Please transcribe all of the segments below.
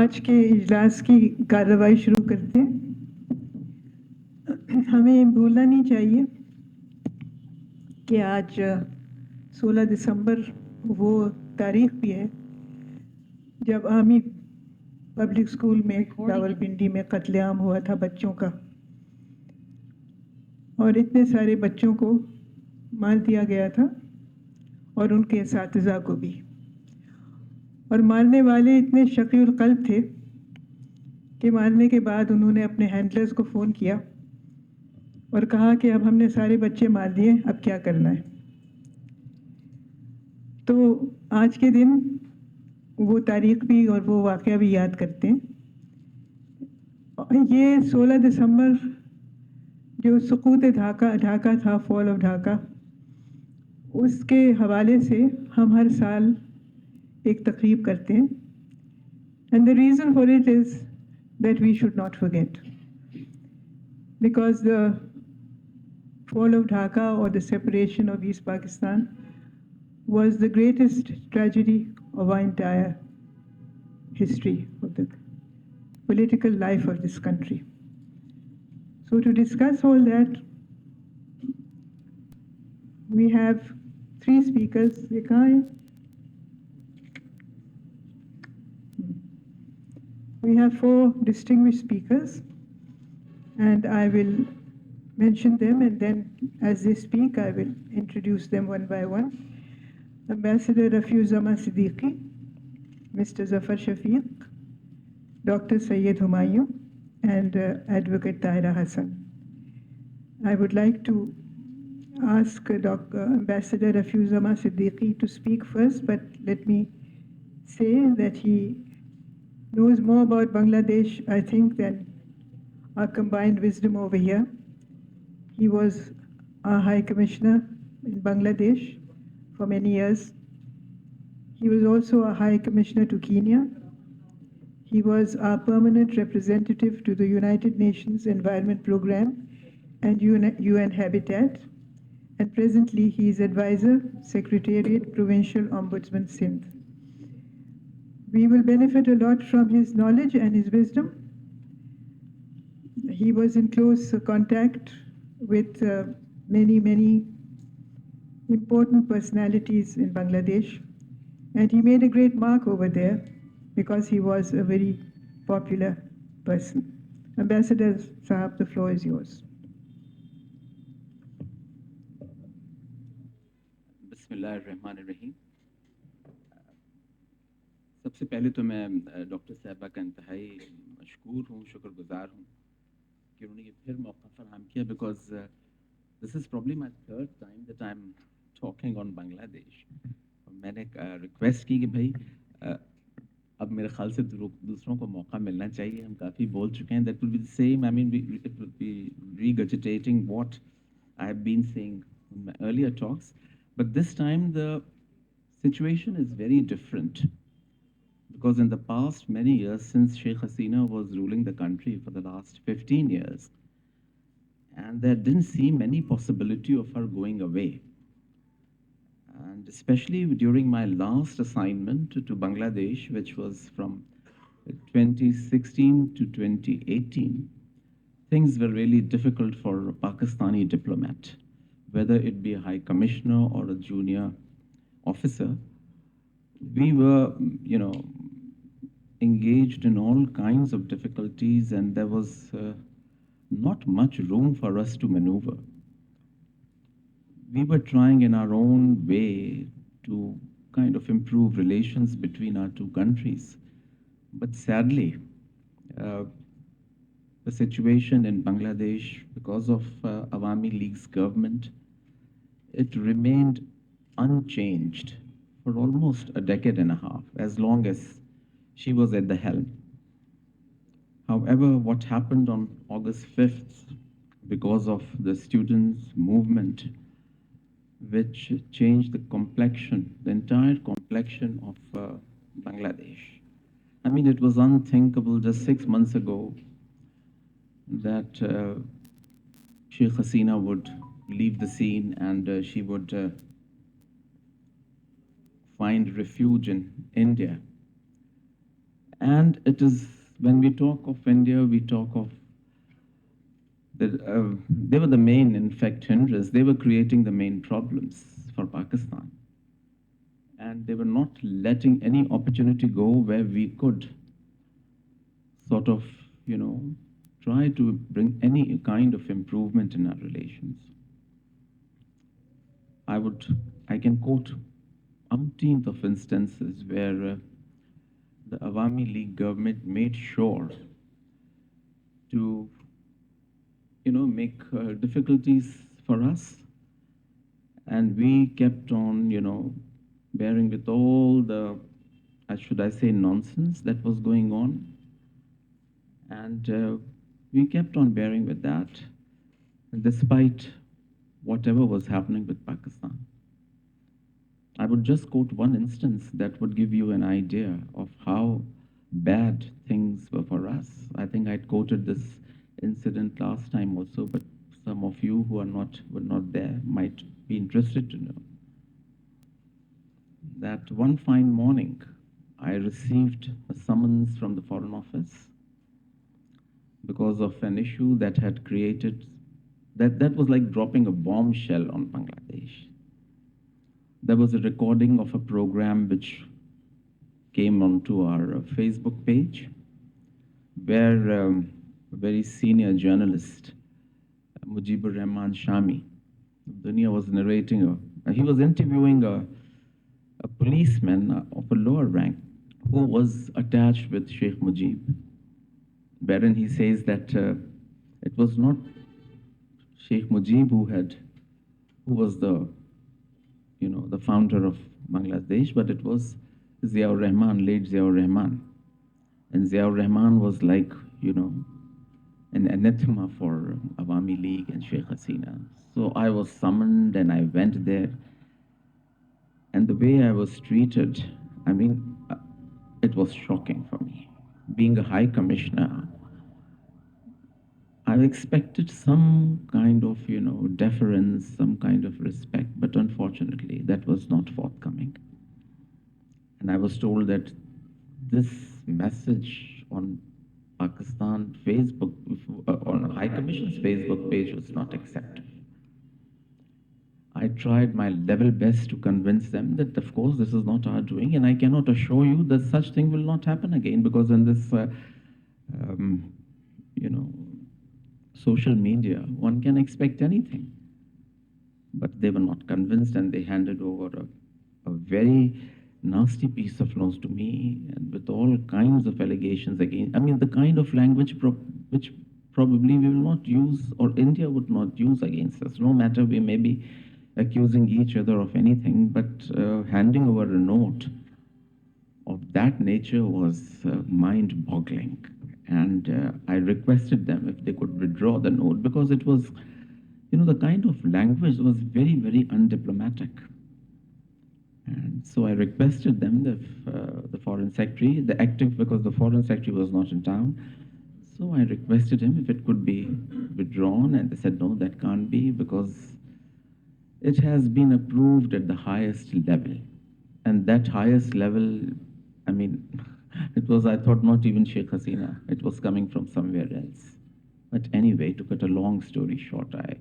आज के इजलास की कार्रवाई शुरू करते हैं। हमें भूलना नहीं चाहिए कि आज 16 दिसंबर वो तारीख भी है जब आर्मी पब्लिक स्कूल में रावलपिंडी में कत्लेआम हुआ था बच्चों का, और इतने सारे बच्चों को मार दिया गया था और उनके असातिज़ा को भी। और मारने वाले इतने शकील कल्ब थे कि मारने के बाद उन्होंने अपने हैंडलर्स को फ़ोन किया और कहा कि अब हमने सारे बच्चे मार दिए, अब क्या करना है। तो आज के दिन वो तारीख भी और वो वाक़या भी याद करते हैं। ये 16 दिसंबर जो सुकूत ढाका था, फॉल ऑफ ढाका, उसके हवाले से हम हर साल एक तकरीब करते हैं। And the reason for it is that we should not forget, because the fall of Dhaka or the separation of East Pakistan was the greatest tragedy of our entire history of the political life of this country. So to discuss all that, we have three speakers. We have four distinguished speakers, and I will mention them, and then as they speak, I will introduce them one by one. Ambassador Rafiuzzaman Siddiqui, Mr. Zafar Shafique, Dr. Syed Humayun, and Advocate Tahera Hasan. I would like to ask Ambassador Rafiuzzaman Siddiqui to speak first, but let me say that he knows more about Bangladesh, I think, than our combined wisdom over here. He was our High Commissioner in Bangladesh for many years. He was also a High Commissioner to Kenya. He was our permanent representative to the United Nations Environment Programme and UN Habitat. And presently he is Advisor, Secretariat, Provincial Ombudsman, Sindh. We will benefit a lot from his knowledge and his wisdom. He was in close contact with many important personalities in Bangladesh, and he made a great mark over there because he was a very popular person. Ambassador Sahab, the floor is yours. बिस्मिल्लाहिर्रहमानिर्रहीम। सबसे पहले तो मैं doctor साहबा का इंतहाई मशकूर हूँ, शुक्रगुजार हूँ कि उन्होंने ये फिर मौका फराहम किया, because this is probably my third time that I am talking on Bangladesh. मैंने रिक्वेस्ट की कि भाई अब मेरे ख्याल से दूसरों को मौका मिलना चाहिए, हम काफ़ी बोल चुके हैं। That will be the same, I mean it will be regurgitating what I have been saying in my earlier talks, but this time the situation is very different, because in the past many years, since Sheikh Hasina was ruling the country for the last 15 years, and there didn't seem any possibility of her going away. And especially during my last assignment to Bangladesh, which was from 2016 to 2018, things were really difficult for a Pakistani diplomat, whether it be a high commissioner or a junior officer. We were, engaged in all kinds of difficulties, and there was not much room for us to maneuver. We were trying in our own way to kind of improve relations between our two countries. But sadly, the situation in Bangladesh, because of Awami League's government, it remained unchanged for almost a decade and a half, as long as she was at the helm. However, what happened on August 5th, because of the students' movement, which changed the complexion, the entire complexion of Bangladesh. I mean, it was unthinkable just 6 months ago that Sheikh Hasina would leave the scene and she would find refuge in India. And it is, when we talk of India, we talk of they were the main, in fact, hindrance. They were creating the main problems for Pakistan. And they were not letting any opportunity go where we could sort of, try to bring any kind of improvement in our relations. I can quote umpteenth of instances where the Awami League government made sure to, make difficulties for us. And we kept on, bearing with all the, should I say, nonsense that was going on. And we kept on bearing with that, despite whatever was happening with Pakistan. I would just quote one instance that would give you an idea of how bad things were for us. I think I'd quoted this incident last time also, but some of you who were not there might be interested to know that one fine morning I received a summons from the Foreign Office because of an issue that had created, that was like dropping a bombshell on Bangladesh. There was a recording of a program which came onto our Facebook page where a very senior journalist, Mujibur Rahman Shami, Dunia, was narrating, he was interviewing a policeman of a lower rank who was attached with Sheikh Mujib, wherein he says that it was not Sheikh Mujib who was the founder of Bangladesh, but it was Ziaur Rahman, late Ziaur Rahman. And Ziaur Rahman was like, an anathema for Awami League and Sheikh Hasina. So I was summoned and I went there. And the way I was treated, I mean, it was shocking for me. Being a high commissioner, I expected some kind of, deference, some kind of respect, but unfortunately, that was not forthcoming. And I was told that this message on Pakistan Facebook, on High Commission's Facebook page was not accepted. I tried my level best to convince them that, of course, this is not our doing, and I cannot assure you that such thing will not happen again, because in this, social media, one can expect anything. But they were not convinced, and they handed over a very nasty piece of news to me, and with all kinds of allegations against. I mean, the kind of language which probably we will not use, or India would not use against us, no matter we may be accusing each other of anything, but handing over a note of that nature was mind-boggling. And I requested them if they could withdraw the note, because it was, the kind of language was very, very undiplomatic. And so I requested them, the Foreign Secretary, the active, because the Foreign Secretary was not in town. So I requested him if it could be withdrawn, and they said, no, that can't be, because it has been approved at the highest level. And that highest level, I mean, it was, I thought, not even Sheikh Hasina. It was coming from somewhere else. But anyway, to cut a long story short, I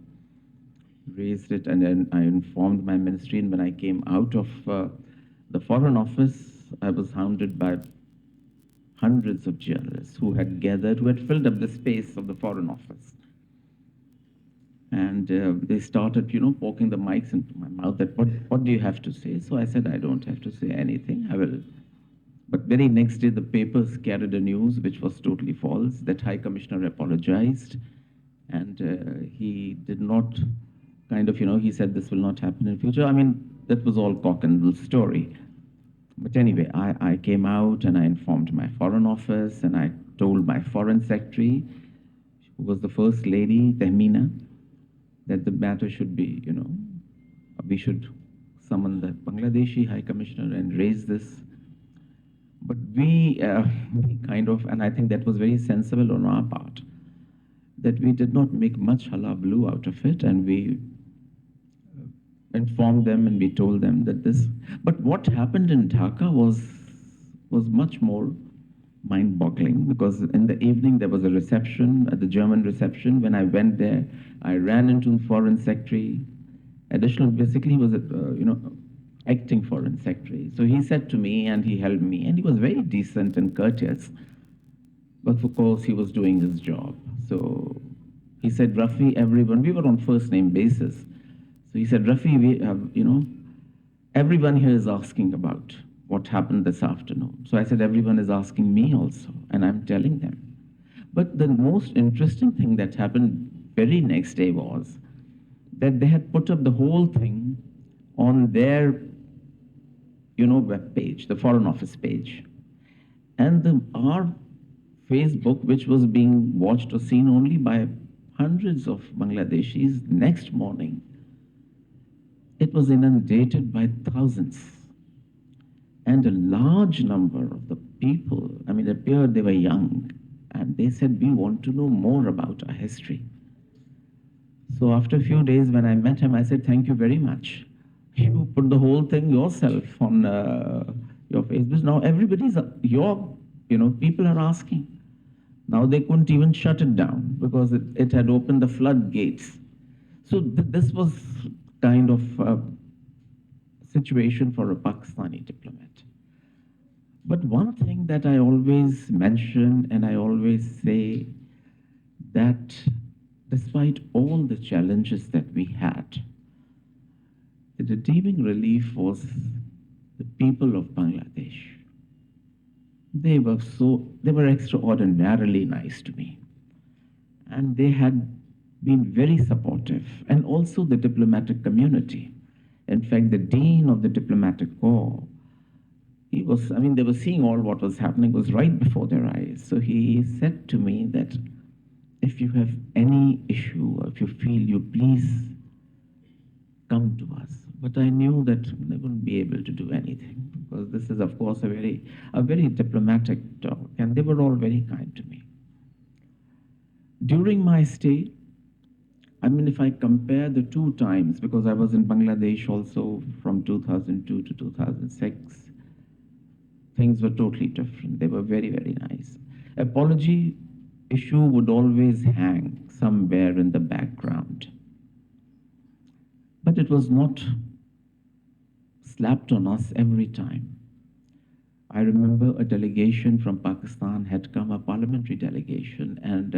raised it, and then I informed my ministry. And when I came out of the Foreign Office, I was hounded by hundreds of journalists who had gathered, who had filled up the space of the Foreign Office. And they started, poking the mics into my mouth, that what do you have to say? So I said, I don't have to say anything. I will. But very next day, the papers carried a news which was totally false, that High Commissioner apologized, and he did not kind of, he said this will not happen in future. I mean, that was all cock and bull story. But anyway, I came out and I informed my foreign office and I told my foreign secretary, who was the first lady, Tehmina, that the matter should be, we should summon the Bangladeshi High Commissioner and raise this. But we kind of, and I think that was very sensible on our part, that we did not make much hullabaloo out of it, and we informed them and we told them that this. But what happened in Dhaka was much more mind-boggling, because in the evening there was a reception, the German reception. When I went there, I ran into the foreign secretary. Additional, basically, he was acting foreign secretary. So he said to me, and he held me, and he was very decent and courteous. But of course, he was doing his job. So he said, Rafi, everyone, we were on first name basis. So he said, Rafi, we have, everyone here is asking about what happened this afternoon. So I said, everyone is asking me also, and I'm telling them. But the most interesting thing that happened very next day was that they had put up the whole thing on their, web page, the Foreign Office page. And our Facebook, which was being watched or seen only by hundreds of Bangladeshis, next morning, it was inundated by thousands. And a large number of the people, it appeared they were young, and they said, we want to know more about our history. So after a few days, when I met him, I said, thank you very much. You put the whole thing yourself on your Facebook. Now everybody's, people are asking. Now they couldn't even shut it down because it had opened the floodgates. So this was kind of a situation for a Pakistani diplomat. But one thing that I always mention and I always say, that despite all the challenges that we had, the redeeming relief was the people of Bangladesh. They were extraordinarily nice to me. And they had been very supportive, and also the diplomatic community. In fact, the dean of the diplomatic corps, they were seeing all what was happening was right before their eyes. So he said to me that if you have any issue, or if you feel, you please come to us. But I knew that they wouldn't be able to do anything, because this is, of course, a very diplomatic talk, and they were all very kind to me. During my stay, if I compare the two times, because I was in Bangladesh also from 2002 to 2006, things were totally different. They were very, very nice. Apology issue would always hang somewhere in the background. But it was not slapped on us every time. I remember a delegation from Pakistan had come, a parliamentary delegation, and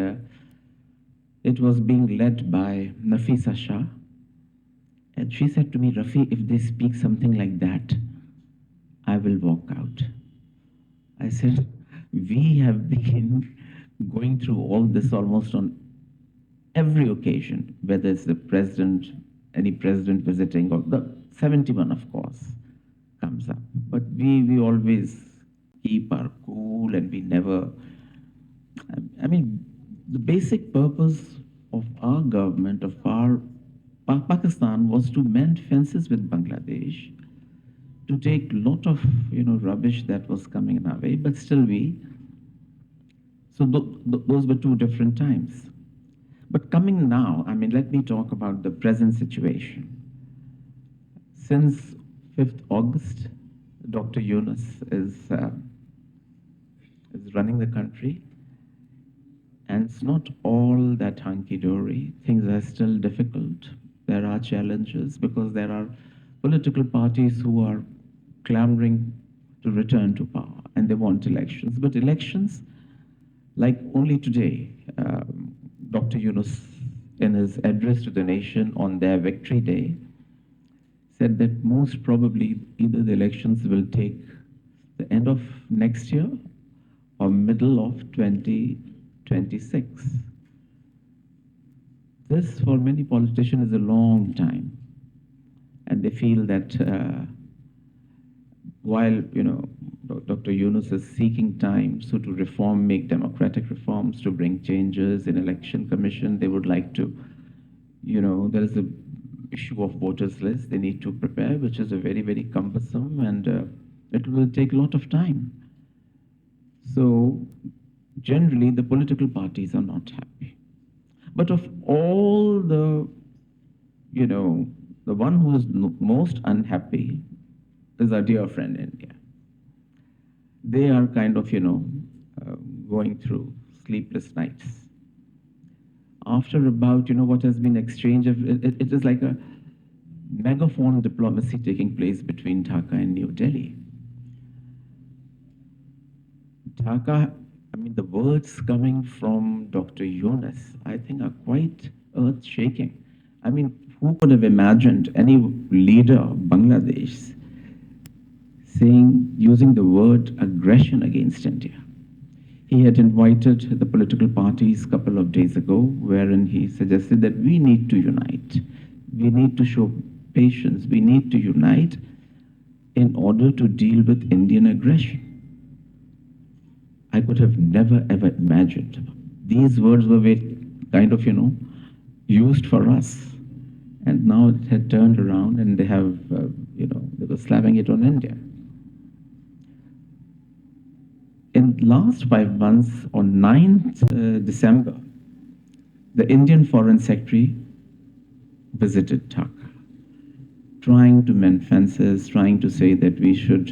it was being led by Nafisa Shah. And she said to me, Rafi, if they speak something like that, I will walk out. I said, we have been going through all this almost on every occasion, whether it's the president, any president visiting, or the 71, of course, comes up. But we always keep our cool, and we never, the basic purpose of our government, of our Pakistan, was to mend fences with Bangladesh, to take a lot of rubbish that was coming in our way, but still so those were two different times. But coming now, let me talk about the present situation. Since 5th August, Dr. Yunus is running the country, and it's not all that hunky-dory. Things are still difficult. There are challenges, because there are political parties who are clamoring to return to power, and they want elections. But elections, like only today, Dr. Yunus, in his address to the nation on their victory day, said that most probably either the elections will take the end of next year or middle of 2026. This, for many politicians, is a long time, and they feel that while, Dr. Yunus is seeking time, so to reform, make democratic reforms, to bring changes in election commission, they would like to, there is a issue of voters list they need to prepare, which is a very, very cumbersome, and it will take a lot of time. So generally, the political parties are not happy. But of all the, the one who is most unhappy is our dear friend India. They are kind of, going through sleepless nights. After about, what has been exchange of, it is like a megaphone diplomacy taking place between Dhaka and New Delhi. Dhaka, I mean, the words coming from Dr. Yunus, I think, are quite earth-shaking. I mean, who could have imagined any leader of Bangladesh using the word aggression against India? He had invited the political parties a couple of days ago, wherein he suggested that we need to unite. We need to show patience. We need to unite in order to deal with Indian aggression. I could have never, ever imagined. These words were very kind of, used for us. And now it had turned around and they have, they were slapping it on India. In the last 5 months, on 9th December, the Indian Foreign Secretary visited Dhaka, trying to mend fences, trying to say that we should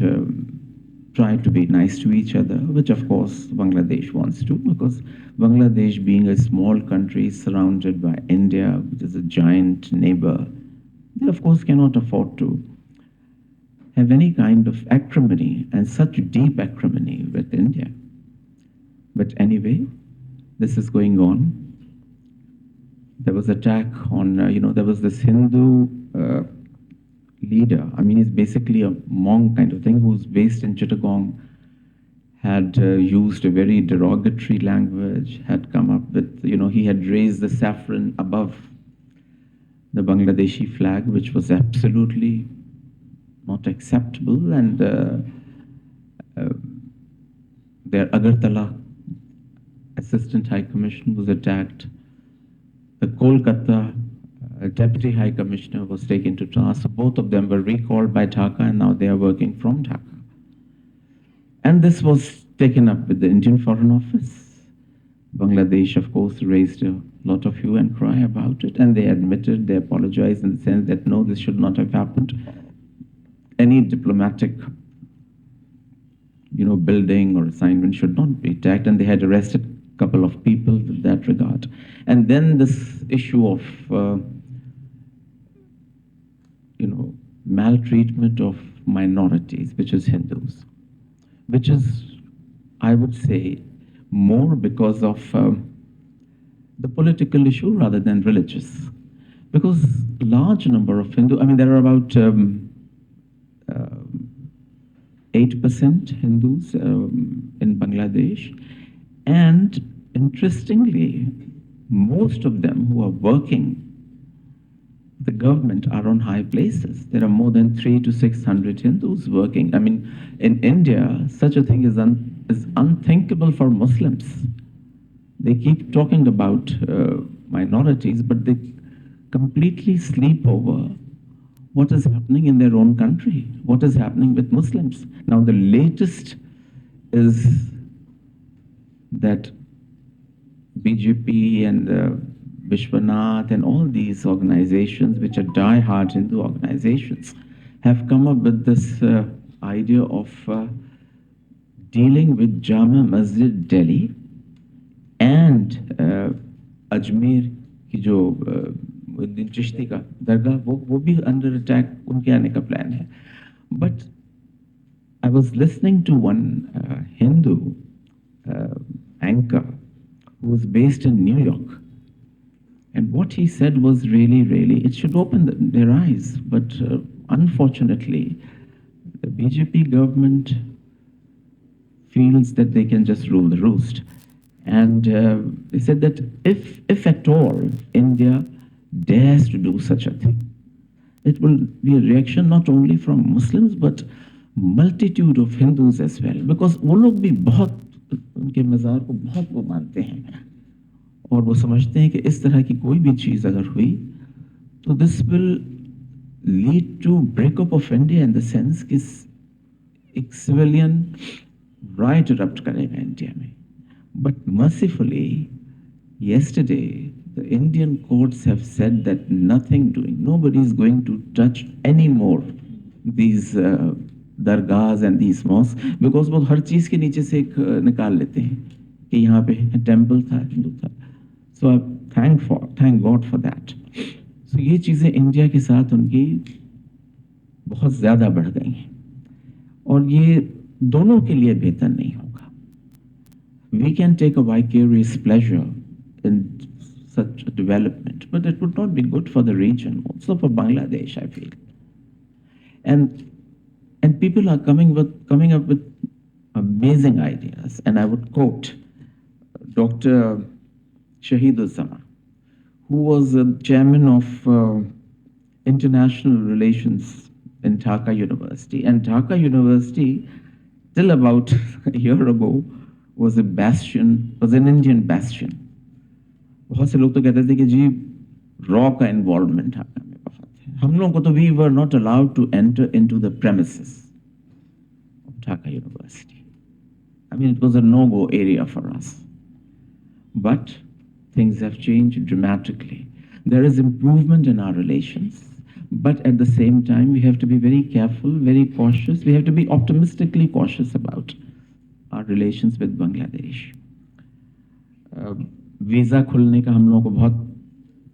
try to be nice to each other, which of course Bangladesh wants to, because Bangladesh, being a small country surrounded by India, which is a giant neighbor, they of course cannot afford to have any kind of acrimony, and such deep acrimony with India. But anyway, this is going on. There was attack on, there was this Hindu leader. I mean, he's basically a monk kind of thing, who's based in Chittagong, had used a very derogatory language, had come up with, he had raised the saffron above the Bangladeshi flag, which was absolutely not acceptable, and their Agartala Assistant High Commissioner was attacked. The Kolkata Deputy High Commissioner was taken to task. So both of them were recalled by Dhaka, and now they are working from Dhaka. And this was taken up with the Indian Foreign Office. Bangladesh, of course, raised a lot of hue and cry about it, and they admitted, they apologized in the sense that no, this should not have happened. Any diplomatic, building or assignment should not be attacked, and they had arrested a couple of people with that regard. And then this issue of, maltreatment of minorities, which is Hindus, which is, I would say, more because of the political issue rather than religious. Because large number of Hindu, I mean, there are about 8% Hindus in Bangladesh, and interestingly, most of them who are working the government are on high places. There are more than 300 to 600 Hindus working. I mean, in India, such a thing is unthinkable for Muslims. They keep talking about minorities, but they completely sleep over what is happening in their own country, what is happening with Muslims. Now, the latest is that BJP and Vishwanath and all these organizations, which are die-hard Hindu organizations, have come up with this idea of dealing with Jama Masjid Delhi and Ajmer की जो मुद्दीन चिश्ती का दरगाह वो भी under attack, उनके आने का plan है. But I was listening to one Hindu anchor who was based in New York, and what he said was really, it should open their eyes. But unfortunately, the BJP government feels that they can just rule the roost. And they said that if at all India dares to do such a thing, it will be a reaction not only from Muslims, but multitude of Hindus as well, because वो लोग भी बहुत उनके मज़ार को बहुत वो मानते हैं और वो समझते हैं कि इस तरह की कोई भी चीज़ अगर हुई तो this will lead to breakup of India in the sense कि एक civilian riot erupt करेगा इंडिया में. But mercifully, yesterday, the Indian courts have said that nothing doing, nobody is going to touch anymore these दरगाहs and these mosques, because वो हर चीज़ के नीचे से एक निकाल लेते हैं कि यहाँ पे टेम्पल था, हिंदू था. So I thank God for that. So ये चीज़ें इंडिया के साथ उनकी बहुत ज़्यादा बढ़ गई हैं और ये दोनों के लिए बेहतर नहीं होगा. We can take a vicarious pleasure in such a development, but it would not be good for the region, also for Bangladesh, I feel. And people are coming up with amazing ideas, and I would quote Dr. Shahiduzzama, who was the chairman of international relations in Dhaka University. And Dhaka University, till about a year ago, was an Indian bastion. बहुत से लोग तो कहते थे कि जी raw का involvement Dhaka में बहुत है. हम लोगों को तो we were not allowed to enter into the premises of Dhaka University. I mean, it was a no-go area for us. But things have changed dramatically. There is improvement in our relations, but at the same time, we have to be very careful, very cautious. We have to be optimistically cautious about our relations with Bangladesh. Visa खुलने का हम लोगों को बहुत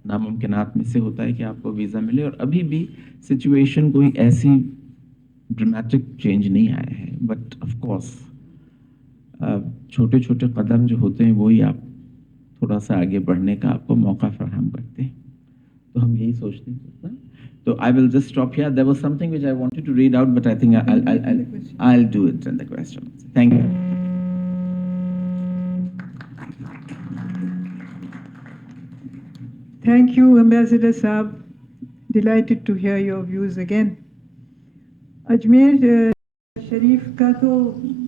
नामुमकिनात में से होता है कि आपको वीज़ा मिले, और अभी भी सिचुएशन कोई ऐसी ड्रामेटिक चेंज नहीं आया है. बट ऑफ कोर्स छोटे छोटे कदम जो होते हैं वही आप थोड़ा सा आगे बढ़ने का आपको मौका फराहम करते हैं. तो हम यही सोचते हैं. So I will just stop here. There was something which I wanted to read out, but I think I'll do it in the questions. Thank you. Thank you, Ambassador Saab. Delighted to hear your views again. Ajmer Sharif का तो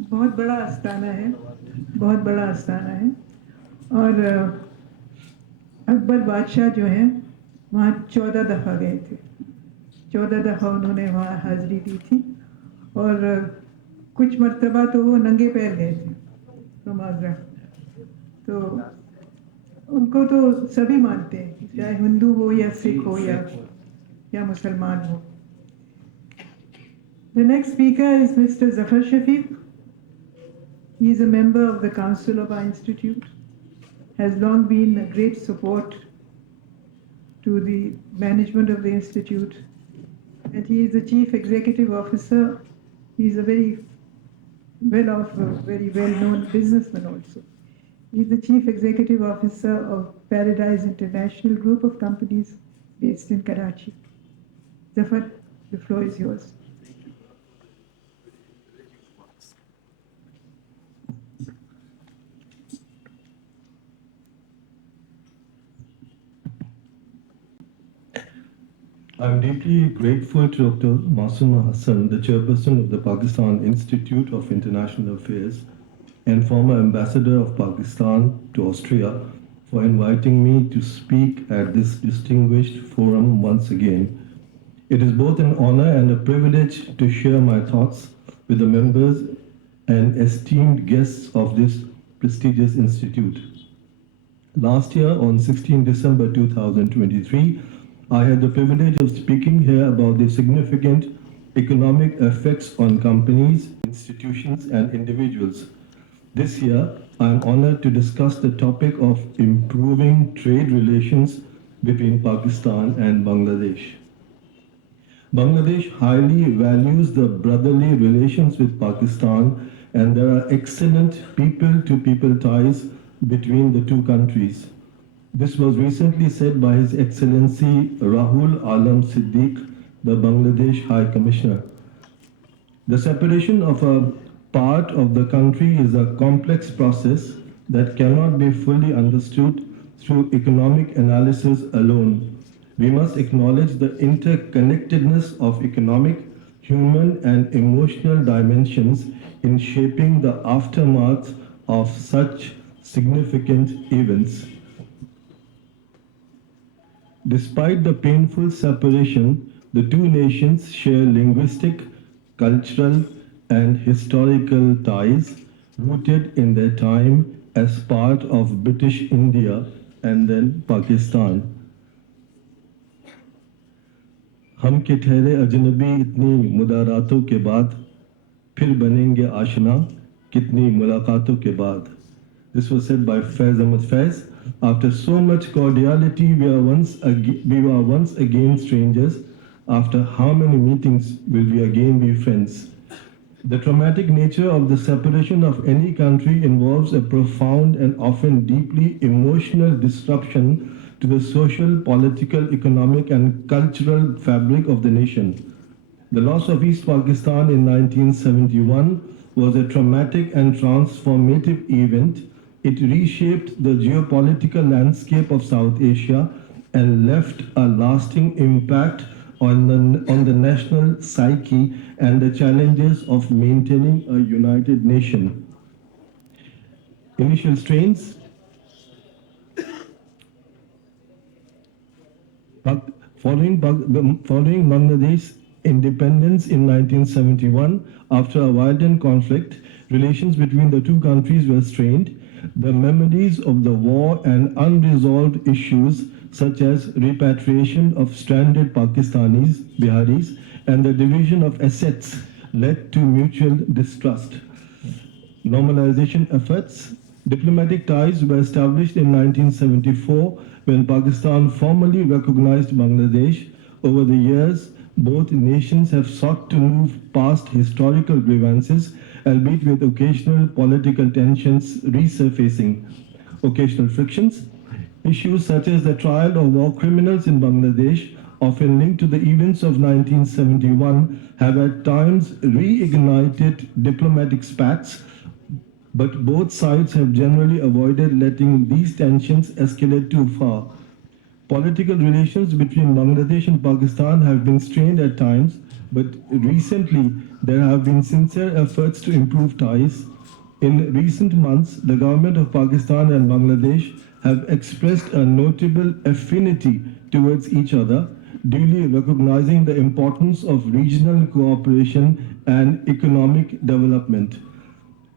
बहुत बड़ा आस्थाना है, बहुत बड़ा आस्थाना है, और अकबर बादशाह जो हैं वहाँ 14 दफ़ा गए थे. 14 दफ़ा उन्होंने वहाँ हाज़िरी दी थी, और कुछ मर्तबा तो वो नंगे पैर गए थे फ्रॉम आगरा. तो उनको तो सभी मानते हैं, चाहे हिंदू हो या सिख हो या मुसलमान हो. The next speaker is Mr. Zafar Shafique. He is a member of the council of our institute, has long been a great support to the management of the institute, and he is the chief executive officer. He is a very well-off, very well-known businessman also. He is the chief executive officer of Paradise International Group of companies based in Karachi. Zafar, the floor is yours. I'm deeply grateful to Dr. Monsoon Hasan, the chairperson of the Pakistan Institute of International Affairs and former ambassador of Pakistan to Austria, for inviting me to speak at this distinguished forum once again. It is both an honor and a privilege to share my thoughts with the members and esteemed guests of this prestigious institute. Last year, on 16 December 2023, I had the privilege of speaking here about the significant economic effects on companies, institutions, and individuals. This year, I am honored to discuss the topic of improving trade relations between Pakistan and Bangladesh. Bangladesh highly values the brotherly relations with Pakistan, and there are excellent people-to-people ties between the two countries. This was recently said by His Excellency Rahul Alam Siddiqui, the Bangladesh High Commissioner. The separation of a part of the country is a complex process that cannot be fully understood through economic analysis alone. We must acknowledge the interconnectedness of economic, human and emotional dimensions in shaping the aftermath of such significant events. Despite the painful separation, the two nations share linguistic, cultural, and historical ties rooted in their time as part of British India and then Pakistan. हम के ठहरे अजनबी इतनी मुदारातों के बाद फिर बनेंगे आशना कितनी मुलाकातों के बाद. This was said by Faiz Ahmad Faiz. After so much cordiality, we were once again strangers. After how many meetings will we again be friends? The traumatic nature of the separation of any country involves a profound and often deeply emotional disruption to the social, political, economic, and cultural fabric of the nation. The loss of East Pakistan in 1971 was a traumatic and transformative event. It reshaped the geopolitical landscape of South Asia and left a lasting impact on the national psyche and the challenges of maintaining a united nation. Initial strains. Following Bangladesh independence in 1971, after a violent conflict, relations between the two countries were strained. The memories of the war and unresolved issues such as repatriation of stranded Pakistanis, Biharis, and the division of assets led to mutual distrust. Normalization efforts. Diplomatic ties were established in 1974 when Pakistan formally recognized Bangladesh. Over the years, both nations have sought to move past historical grievances, albeit with occasional political tensions resurfacing. Occasional frictions. Issues such as the trial of war criminals in Bangladesh, often linked to the events of 1971, have at times reignited diplomatic spats, but both sides have generally avoided letting these tensions escalate too far. Political relations between Bangladesh and Pakistan have been strained at times, but recently there have been sincere efforts to improve ties. In recent months, the government of Pakistan and Bangladesh have expressed a notable affinity towards each other, duly recognizing the importance of regional cooperation and economic development.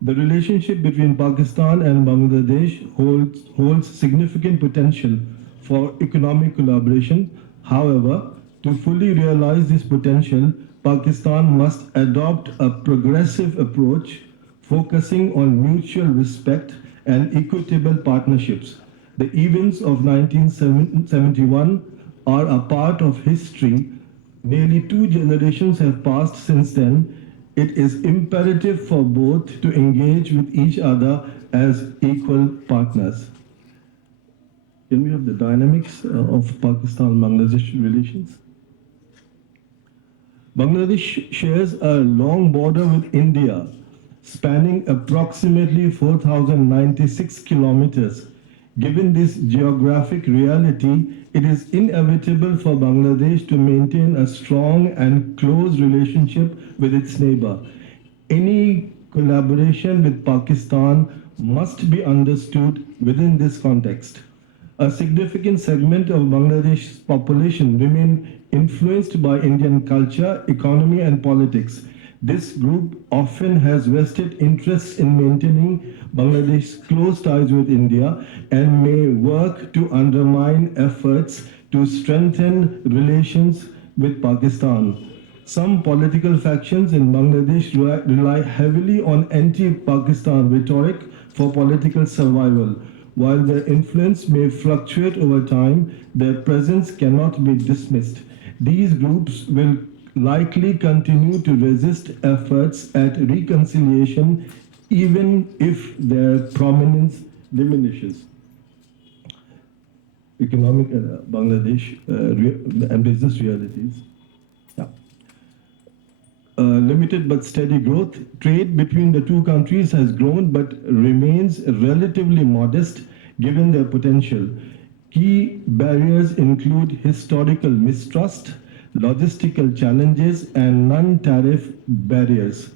The relationship between Pakistan and Bangladesh holds significant potential for economic collaboration. However, to fully realize this potential, Pakistan must adopt a progressive approach focusing on mutual respect and equitable partnerships. The events of 1971 are a part of history. Nearly 2 generations have passed since then. It is imperative for both to engage with each other as equal partners. Can we have the dynamics of Pakistan-Bangladesh relations? Bangladesh shares a long border with India, spanning approximately 4,096 kilometers. Given this geographic reality, it is inevitable for Bangladesh to maintain a strong and close relationship with its neighbor. Any collaboration with Pakistan must be understood within this context. A significant segment of Bangladesh's population remain influenced by Indian culture, economy, and politics. This group often has vested interests in maintaining Bangladesh's close ties with India and may work to undermine efforts to strengthen relations with Pakistan. Some political factions in Bangladesh rely heavily on anti-Pakistan rhetoric for political survival. While their influence may fluctuate over time, their presence cannot be dismissed. These groups will likely continue to resist efforts at reconciliation even if their prominence diminishes. Economic Bangladesh and business realities. Limited but steady growth. Trade between the two countries has grown but remains relatively modest given their potential. Key barriers include historical mistrust, logistical challenges, and non-tariff barriers.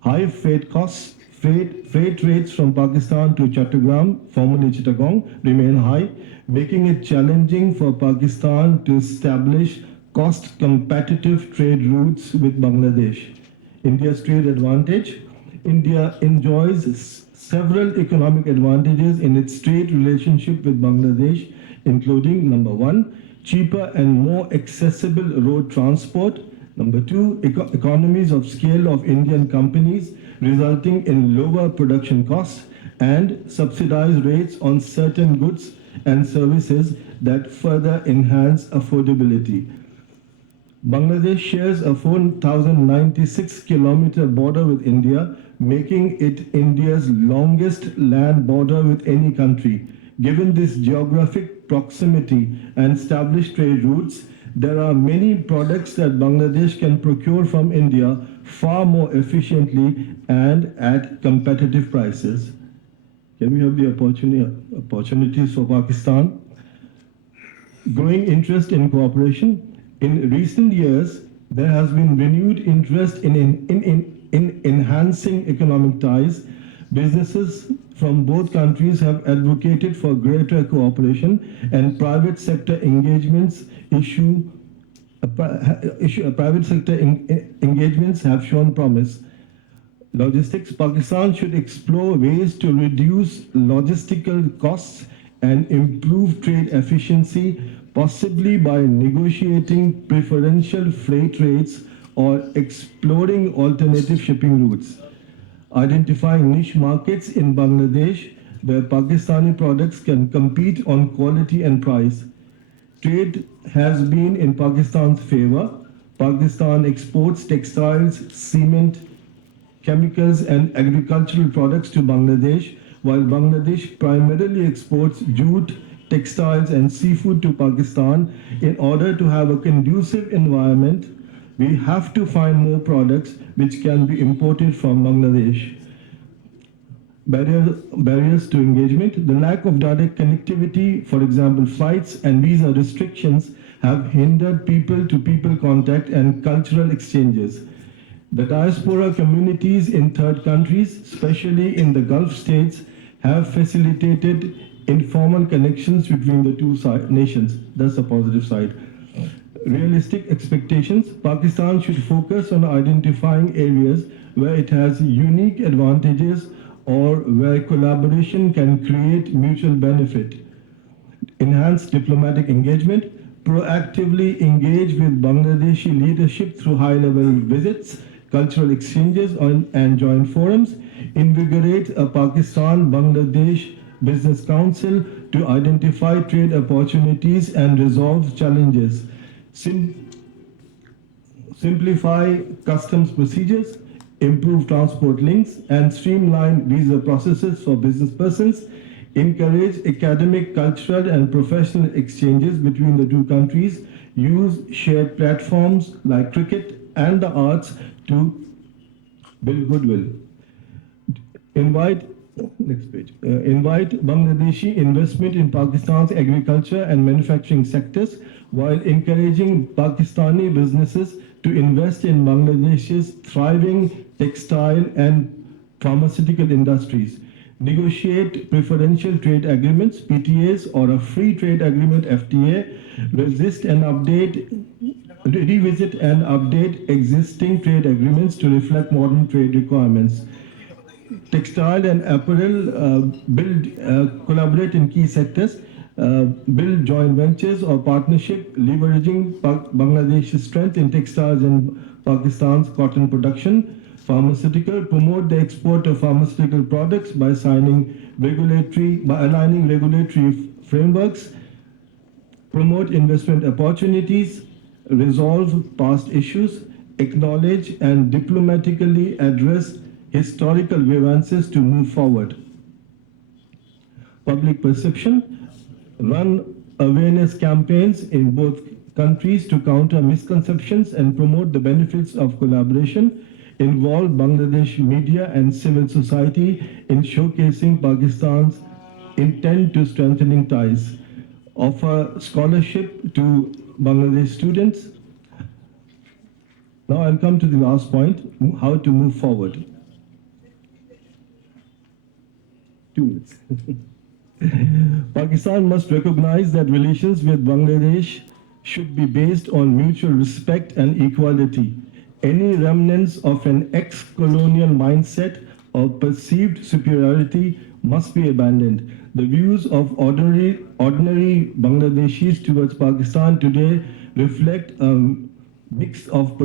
High freight costs, freight rates from Pakistan to Chattogram, formerly Chittagong, remain high, making it challenging for Pakistan to establish cost-competitive trade routes with Bangladesh. India's trade advantage. India enjoys several economic advantages in its trade relationship with Bangladesh, including number one, cheaper and more accessible road transport. Number two, economies of scale of Indian companies, resulting in lower production costs and subsidized rates on certain goods and services that further enhance affordability. Bangladesh shares a 4,096-kilometer border with India, making it India's longest land border with any country. Given this geographic proximity and established trade routes, there are many products that Bangladesh can procure from India far more efficiently and at competitive prices. Can we have the opportunities for Pakistan? Growing interest in cooperation. In recent years, there has been renewed interest in enhancing economic ties. Businesses from both countries have advocated for greater cooperation, and private sector engagements engagements have shown promise. Logistics. Pakistan should explore ways to reduce logistical costs and improve trade efficiency, possibly by negotiating preferential freight rates or exploring alternative shipping routes. Identifying niche markets in Bangladesh where Pakistani products can compete on quality and price. Trade has been in Pakistan's favor. Pakistan exports textiles, cement, chemicals, and agricultural products to Bangladesh, while Bangladesh primarily exports jute, textiles, and seafood to Pakistan. In order to have a conducive environment, we have to find more products which can be imported from Bangladesh. Barriers to engagement. The lack of direct connectivity, for example, flights and visa restrictions, have hindered people-to-people contact and cultural exchanges. The diaspora communities in third countries, especially in the Gulf states, have facilitated informal connections between the two nations. That's the positive side. Realistic expectations. Pakistan should focus on identifying areas where it has unique advantages or where collaboration can create mutual benefit. Enhance diplomatic engagement. Proactively engage with Bangladeshi leadership through high-level visits, cultural exchanges, and joint forums. Invigorate a Pakistan-Bangladesh Business Council to identify trade opportunities and resolve challenges. Simplify customs procedures, improve transport links, and streamline visa processes for business persons. Encourage academic, cultural, and professional exchanges between the two countries. Use shared platforms like cricket and the arts to build goodwill. Invite Bangladeshi investment in Pakistan's agriculture and manufacturing sectors, while encouraging Pakistani businesses to invest in Bangladesh's thriving textile and pharmaceutical industries. Negotiate preferential trade agreements, PTAs, or a free trade agreement, FTA. Revisit and update existing trade agreements to reflect modern trade requirements. Textile and apparel, collaborate in key sectors, build joint ventures or partnership, leveraging Bangladesh's strength in textiles and Pakistan's cotton production. Pharmaceutical, promote the export of pharmaceutical products by aligning regulatory frameworks. Promote investment opportunities, resolve past issues, acknowledge and diplomatically address historical grievances to move forward. Public perception. Run awareness campaigns in both countries to counter misconceptions and promote the benefits of collaboration. Involve Bangladesh media and civil society in showcasing Pakistan's intent to strengthening ties. Offer scholarship to Bangladesh students. Now I'll come to the last point, how to move forward. 2 minutes. Pakistan must recognize that relations with Bangladesh should be based on mutual respect and equality. Any remnants of an ex-colonial mindset or perceived superiority must be abandoned. The views of ordinary Bangladeshis towards Pakistan today reflect a mix of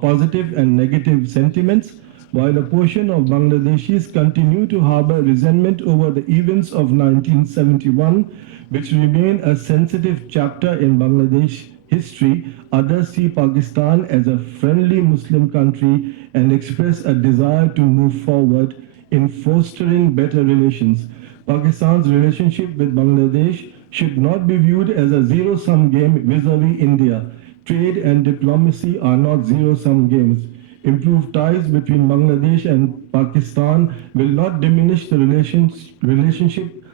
positive and negative sentiments, while a portion of Bangladeshis continue to harbor resentment over the events of 1971, which remain a sensitive chapter in Bangladesh history. Others see Pakistan as a friendly Muslim country and express a desire to move forward in fostering better relations. Pakistan's relationship with Bangladesh should not be viewed as a zero-sum game vis-a-vis India. Trade and diplomacy are not zero-sum games. Improved ties between Bangladesh and Pakistan will not diminish the relationship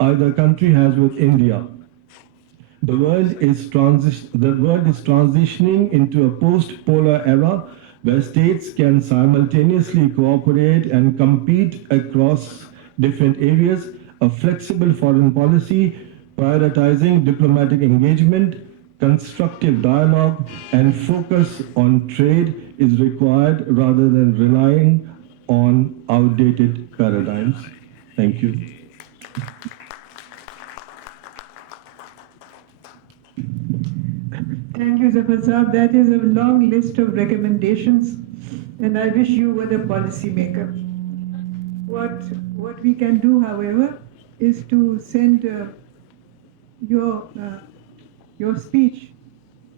either country has with India. The world is transitioning into a post-polar era where states can simultaneously cooperate and compete across different areas. A flexible foreign policy, prioritizing diplomatic engagement, constructive dialogue, and focus on trade is required rather than relying on outdated paradigms. Thank you. Thank you, Zafar Saab. That is a long list of recommendations, and I wish you were the policymaker. What we can do, however, is to send your speech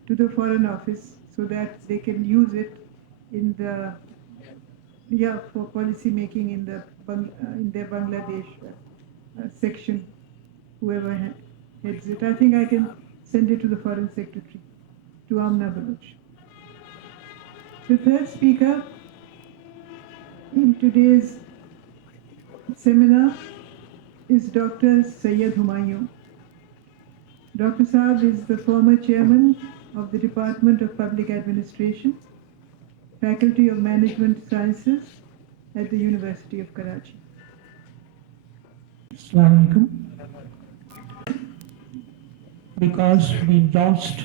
to the Foreign Office so that they can use it in the for policy making in their Bangladesh section, whoever heads it. I think I can send it to the Foreign Secretary, to Amna Baloch. The third speaker in today's seminar is Dr. Syed Humayun. Dr. Saab is the former chairman of the Department of Public Administration, Faculty of Management Sciences at the University of Karachi. Assalamu alaikum. Because we lost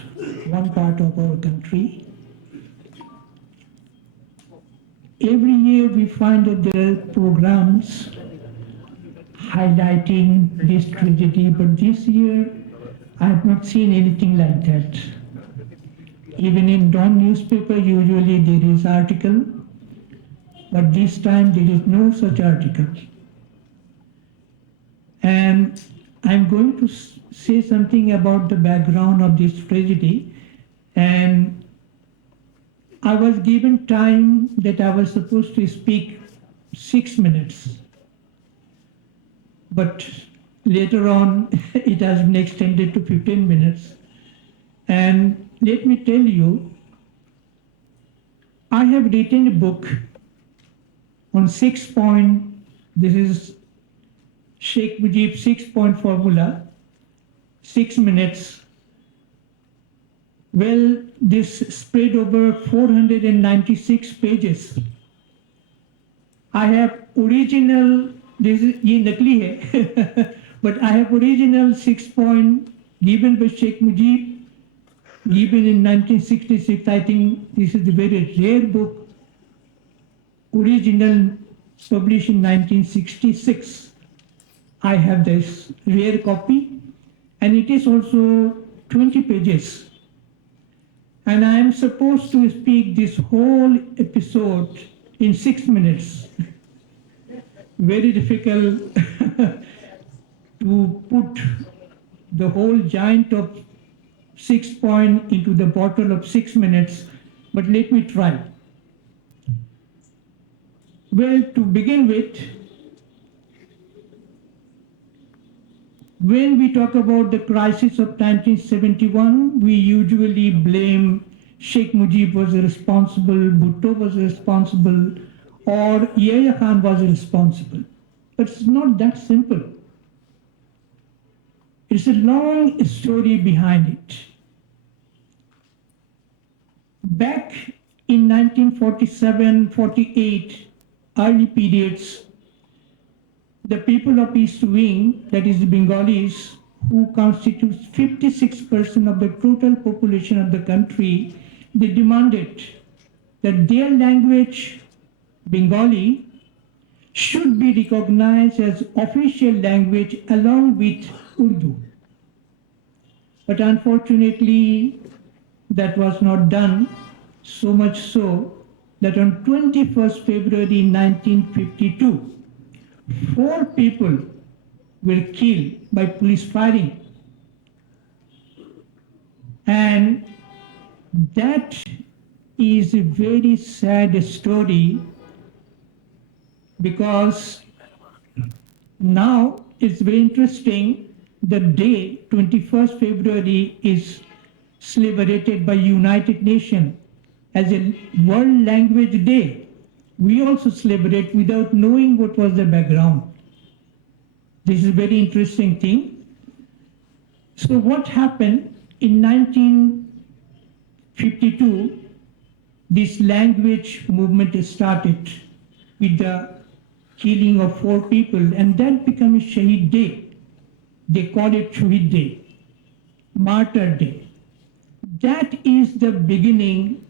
one part of our country, every year we find that there are programs highlighting this tragedy, but this year I have not seen anything like that. Even in Dawn newspaper, usually there is article, but this time there is no such article. And I'm going to say something about the background of this tragedy. And I was given time that I was supposed to speak 6 minutes. But later on, it has been extended to 15 minutes. And let me tell you, I have written a book on 6-point, this is Sheikh Mujib 6-point formula, 6 minutes. Well, this spread over 496 pages. I have original, this is ye nakli hai, but I have original 6-point given by Sheikh Mujib, given in 1966. I think this is a very rare book, original published in 1966. I have this rare copy, and it is also 20 pages. And I am supposed to speak this whole episode in 6 minutes. Very difficult to put the whole giant of 6-point into the bottle of 6 minutes, but let me try. Well, to begin with, when we talk about the crisis of 1971, we usually blame Sheikh Mujib was responsible, Bhutto was responsible, or Yahya Khan was responsible. But it's not that simple. It's a long story behind it. Back in 1947-48 early periods, the people of East Wing, that is the Bengalis, who constitutes 56% of the total population of the country, they demanded that their language, Bengali, should be recognized as official language along with Urdu. But unfortunately, that was not done, so much so that on 21st February 1952, 4 people were killed by police firing. And that is a very sad story, because now it's very interesting. The day 21st February is celebrated by United Nations as a World Language Day. We also celebrate without knowing what was the background. This is a very interesting thing. So what happened in 1952, this language movement started with the killing of 4 people, and that became a Shaheed Day. They call it Shaheed Day, Martyr Day. That is the beginning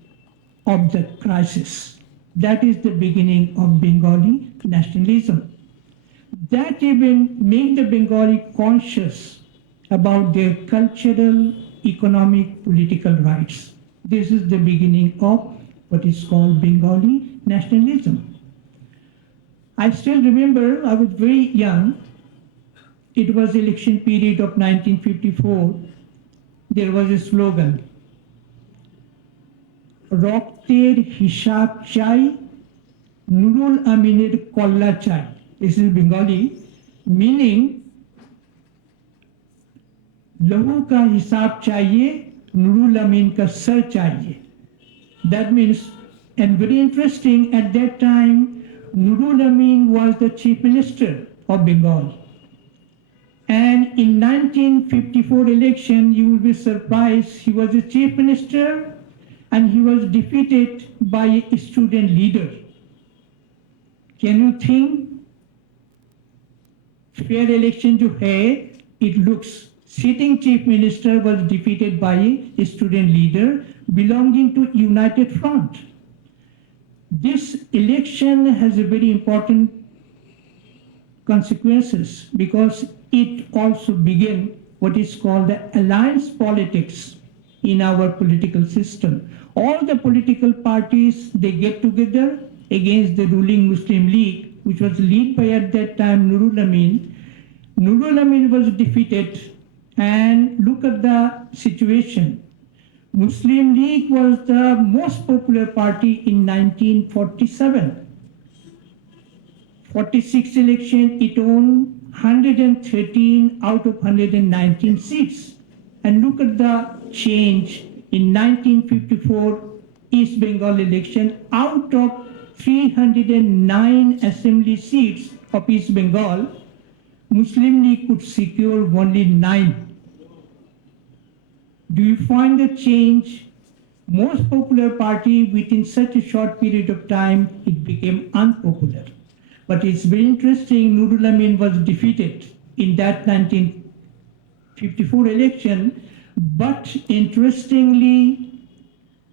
of the crisis. That is the beginning of Bengali nationalism. That even made the Bengali conscious about their cultural, economic, political rights. This is the beginning of what is called Bengali nationalism. I still remember, I was very young. It was election period of 1954. There was a slogan, Rokter Hishab Chai, Nurul Aminir Kolla Chai. This is Bengali, meaning Lahu ka hisab chahiye, Nurul Amin ka sar chahiye. That means, and very interesting, at that time, Nurul Amin was the chief minister of Bengal. And in 1954 election, you will be surprised, he was a chief minister and he was defeated by a student leader. Can you think? Fair election jo hai, it looks, sitting chief minister was defeated by a student leader belonging to United Front. This election has a very important consequences, because it also began what is called the alliance politics in our political system. All the political parties, they get together against the ruling Muslim League, which was led by at that time Nurul Amin. Nurul Amin was defeated, and look at the situation. Muslim League was the most popular party in 1947. 46 election, it won 113 out of 119 seats. And look at the change in 1954 East Bengal election. Out of 309 assembly seats of East Bengal, Muslim League could secure only 9. Do you find the change? Most popular party, within such a short period of time, it became unpopular. But it's very interesting, Nurul Amin was defeated in that 1954 election. But interestingly,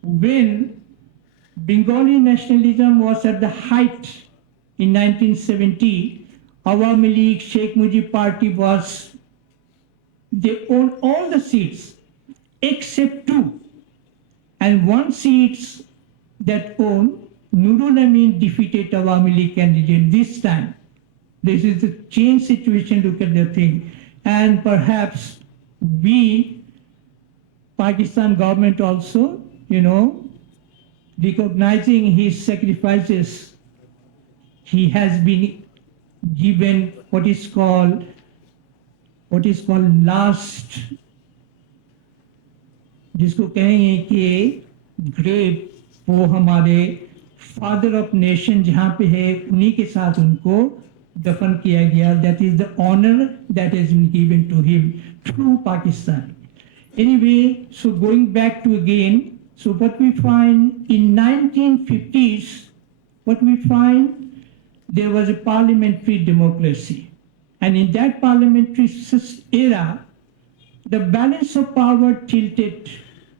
when Bengali nationalism was at the height in 1970, Awami League, Sheikh Mujib party was, they owned all the seats except 2. And 1 seat that owned, Nurul Amin defeated Awami League candidate this time. This is the change situation, look at the thing. And perhaps we, Pakistan government also, recognizing his sacrifices, he has been given what is called last, जिसको कहेंगे कि grave, वो हमारे father of nation जहाँ पे है, उन्हीं के साथ उनको दफन किया गया. That is the honor that has been given to him through Pakistan. Anyway, so going back to again, So what we find in 1950s, what we find, there was a parliamentary democracy. And in that parliamentary era, the balance of power tilted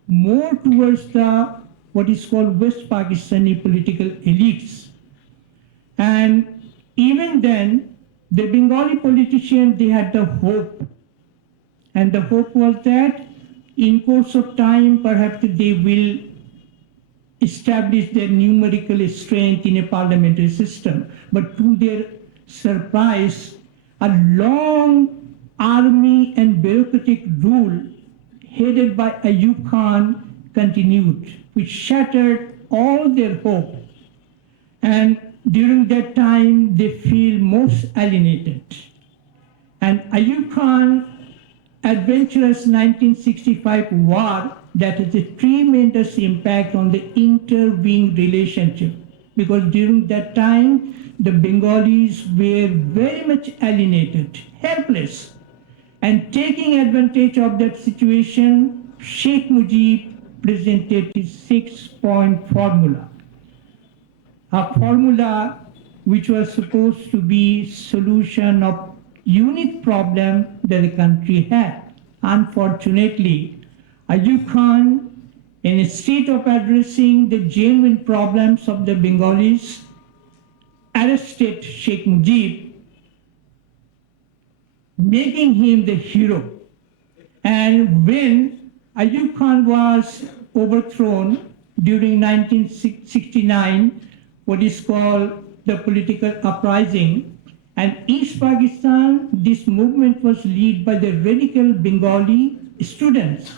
more towards the what is called West Pakistani political elites. And even then, the Bengali politicians, they had the hope. And the hope was that in course of time, perhaps they will establish their numerical strength in a parliamentary system. But to their surprise, a long army and bureaucratic rule headed by Ayub Khan continued, which shattered all their hope. And during that time, they feel most alienated. And Ayub Khan adventurous 1965 war that has a tremendous impact on the interwing relationship, because during that time, the Bengalis were very much alienated, helpless. And taking advantage of that situation, Sheikh Mujib presented his 6-point formula. A formula which was supposed to be solution of unique problem that the country had. Unfortunately, Ayub Khan, instead of addressing the genuine problems of the Bengalis, arrested Sheikh Mujib, making him the hero. And when Ayub Khan was overthrown during 1969, what is called the political uprising, and East Pakistan, this movement was led by the radical Bengali students.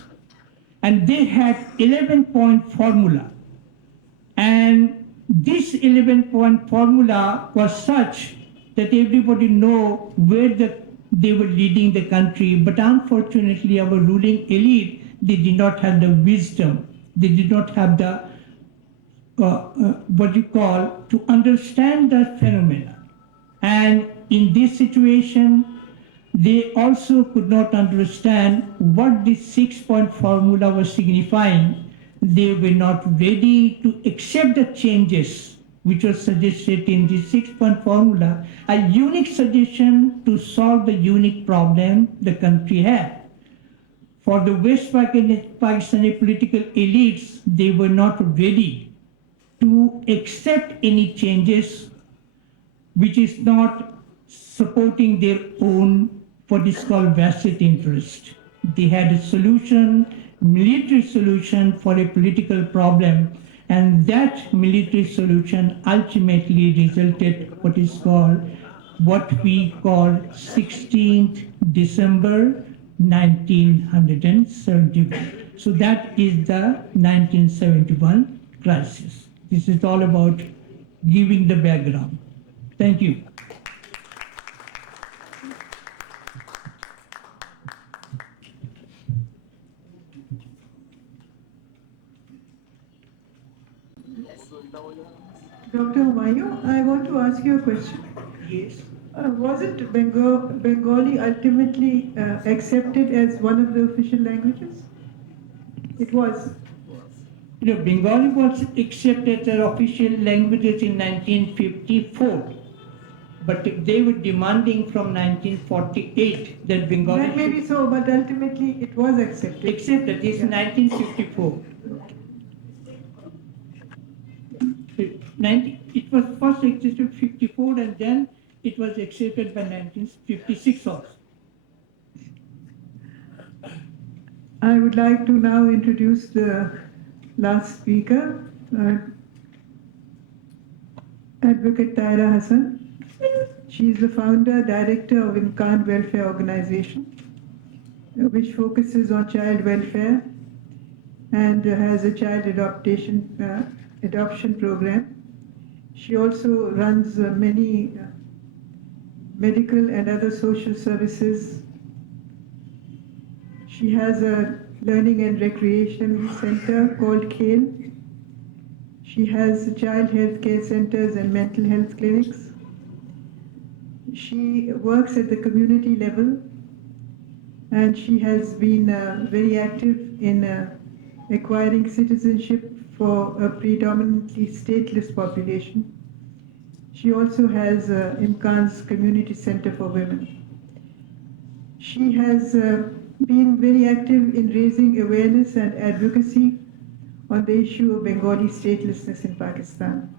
And they had 11-point formula. And this 11-point formula was such that everybody know where they were leading the country. But unfortunately, our ruling elite, they did not have the wisdom. They did not have the, to understand that phenomena. And in this situation, they also could not understand what this 6-point formula was signifying. They were not ready to accept the changes which was suggested in the 6-point formula, a unique suggestion to solve the unique problem the country had. For the West Pakistani political elites, they were not ready to accept any changes which is not supporting their own what is called vested interest. They had a solution, military solution for a political problem, and that military solution ultimately resulted what we call 16th December 1971. So that is the 1971 crisis. This is all about giving the background. Thank you. Dr. Humayun, I want to ask you a question. Yes. Wasn't Bengali ultimately accepted as one of the official languages? It was. Bengali was accepted as official languages in 1954, but they were demanding from 1948 that Bengali. That may be so, but ultimately it was accepted. Accepted is 1954. It was first accepted 54, and then it was accepted by 1956 also. I would like to now introduce the last speaker, Advocate Tahera Hasan. She is the founder, director of Imkaan Welfare Organization, which focuses on child welfare and has a child adoption program. She also runs many medical and other social services. She has a learning and recreation center called Khel. She has child health care centers and mental health clinics. She works at the community level, and she has been very active in acquiring citizenship for a predominantly stateless population. She also has Imkaan's Community Center for Women. She has been very active in raising awareness and advocacy on the issue of Bengali statelessness in Pakistan.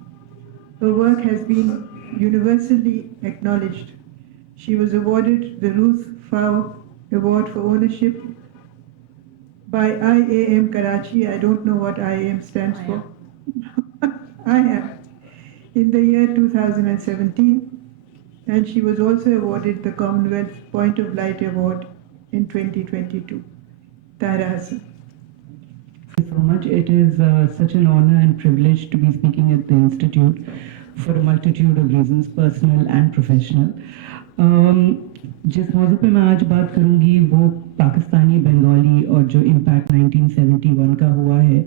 Her work has been universally acknowledged. She was awarded the Ruth Fau Award for Ownership by IAM Karachi. I don't know what IAM stands for. IAM. In the year 2017. And she was also awarded the Commonwealth Point of Light Award in 2022. Tahera Hasan. Thank you so much. It is such an honor and privilege to be speaking at the Institute for a multitude of reasons, personal and professional. जिस मौजू पे मैं आज बात करूंगी वो पाकिस्तानी बंगाली और जो इम्पैक्ट 1971 का हुआ है,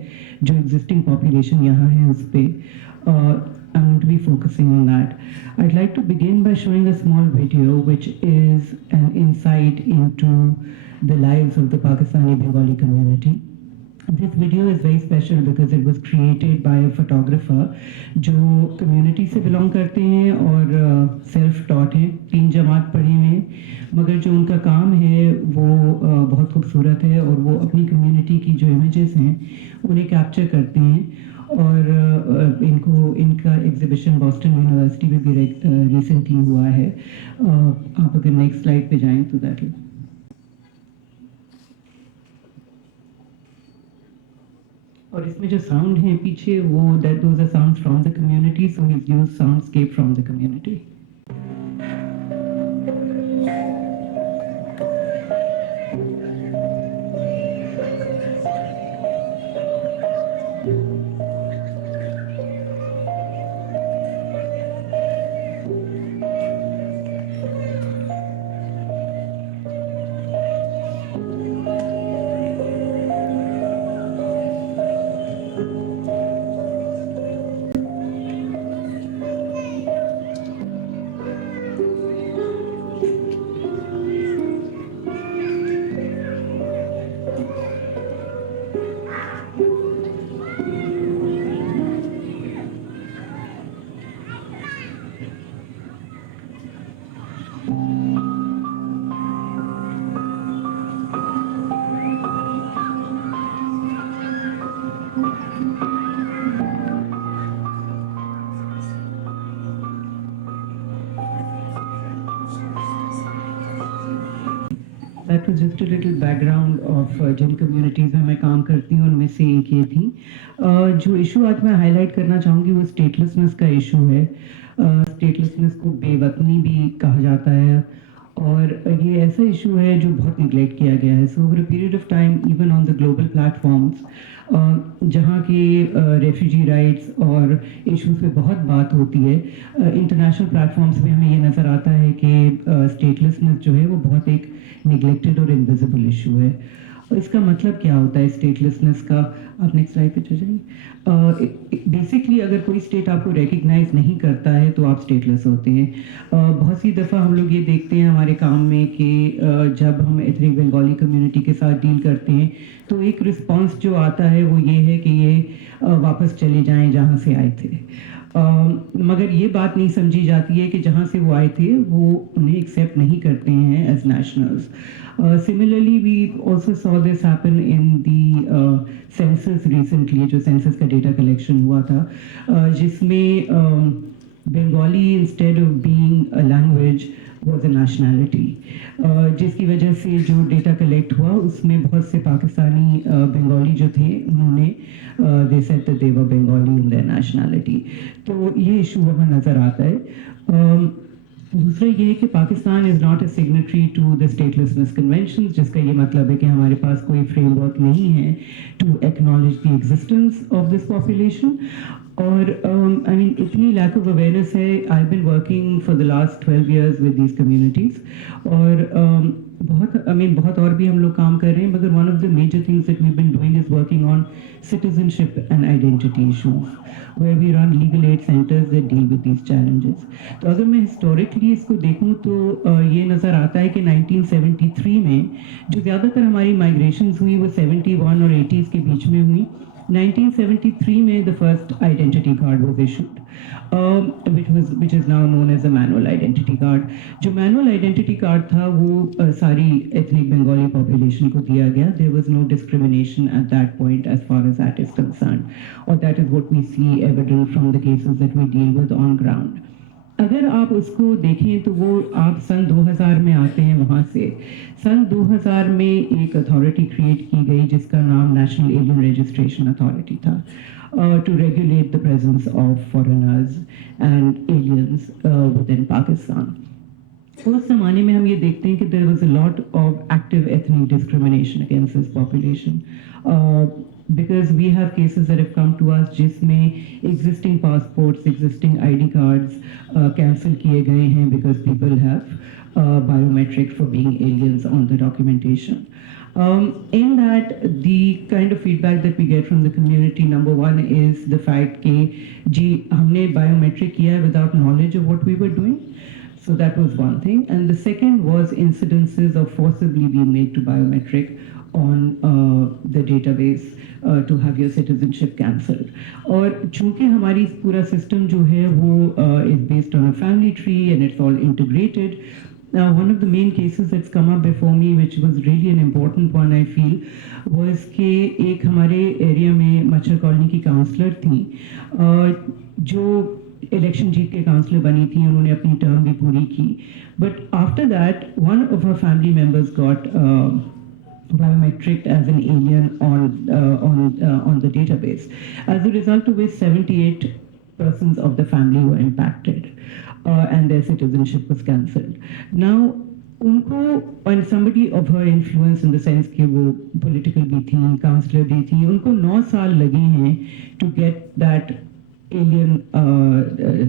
जो एग्जिस्टिंग पॉपुलेशन यहाँ है उस पे I'm going to be focusing on that. I'd like to begin by showing a small video which is an insight into the lives of the Pakistani Bengali community. This video is very special because it was created by a photographer जो community से belong करते हैं और self-taught हैं, 3 जमात पढ़े हैं, मगर जो उनका काम है वो बहुत खूबसूरत है और वो अपनी community की जो images हैं उन्हें capture करते हैं और इनका एग्जीबिशन बॉस्टन यूनिवर्सिटी में भी रिसेंटली हुआ है. आप अगर नेक्स्ट स्लाइड पे जाएं तो दैट और इसमें जो साउंड है पीछे वो that those are sounds from the community, so he used soundscape from the community. That was just a little background of जिन communities में मैं काम करती हूँ उनमें से एक ये थी. जो issue आज मैं highlight करना चाहूँगी वो statelessness का issue है. Statelessness को बेवतनी भी कहा जाता है और ये ऐसा issue है जो बहुत neglect किया गया है. So over a period of time, even on the global platforms, जहाँ के refugee rights और issues पे बहुत बात होती है, international platforms पे हमें ये नज़र आता है कि statelessness जो है वो बहुत एक neglected और invisible issue है. और इसका मतलब क्या होता है statelessness का? आप नेक्स्ट स्लाइड पे चले जाइए. बेसिकली अगर कोई स्टेट आपको रिकग्नाइज नहीं करता है तो आप स्टेटलेस होते हैं. बहुत सी दफ़ा हम लोग ये देखते हैं हमारे काम में कि जब हम एथनिक बंगाली कम्युनिटी के साथ डील करते हैं तो एक रिस्पांस जो आता है वो ये है कि ये वापस चले जाएं जहाँ से आए थे. मगर ये बात नहीं समझी जाती है कि जहाँ से वो आए थे वो उन्हें एक्सेप्ट नहीं करते हैं as nationals. Similarly, we also saw this happen in the census recently, जो census का data collection हुआ था, जिसमें Bengali instead of being a language was a nationality, जिसकी वजह से जो data collect हुआ उसमें बहुत से पाकिस्तानी बंगाली जो थे उन्होंने they said that they were Bengali in their nationality. तो ये issue वहाँ नज़र आता है. दूसरा ये है कि Pakistan is not a signatory to the statelessness convention, जिसका ये मतलब है कि हमारे पास कोई फ्रेमवर्क नहीं है to acknowledge the existence of this population. और आई मीन इतनी लैक ऑफ अवेयरनेस है. I have been working for the last 12 years with these communities और बहुत और भी हम लोग काम कर रहे हैं, मगर one of the major things that we've been doing is working on citizenship and identity issues, where we run legal aid centers that deal with these challenges. तो अगर मैं historically इसको देखूं तो ये नज़र आता है कि 1973 में जो ज़्यादातर हमारी migrations हुई वो 71 और 80s के बीच में हुई. 1973 में the first identity card was issued, which is now known as the manual identity card. जो manual identity card था वो सारी ethnic Bengali population को दिया गया. There was no discrimination at that point as far as that is concerned, or that is what we see evident from the cases that we deal with on ground. अगर आप उसको देखें तो वो आप सन 2000 में आते हैं. वहाँ से सन 2000 में एक अथॉरिटी क्रिएट की गई जिसका नाम नेशनल एलियन रजिस्ट्रेशन अथॉरिटी था, to regulate the presence of foreigners and aliens within Pakistan. उस ज़माने में हम ये देखते हैं कि there was a lot of active ethnic discrimination against this population, because we have cases that have come to us जिसमें existing passports, existing ID cards cancel किए गए हैं because people have biometric for being aliens on the documentation. In that, the kind of feedback that we get from the community, number one is the fact कि जी हमने biometric किया है without knowledge of what we were doing. So that was one thing. And the second was incidences of forcibly being made to biometric on the database to have your citizenship cancelled. और चूंकि हमारी पूरा system जो है वो is based on a family tree and it's all integrated. Now, one of the main cases that's come up before me, which was really an important one, I feel, was कि एक हमारे area में मच्छर colony की counsellor थी जो election जीत के counsellor बनी थी. उन्होंने अपनी टर्म भी पूरी की. But after that, one of her family members got biometric as an alien on the database. As a result of which 78 persons of the family were impacted, and their citizenship was cancelled. Now, उनको and somebody of her influence in the sense कि वो political भी थी, counselor भी थी, उनको 9 साल लगे हैं to get that alien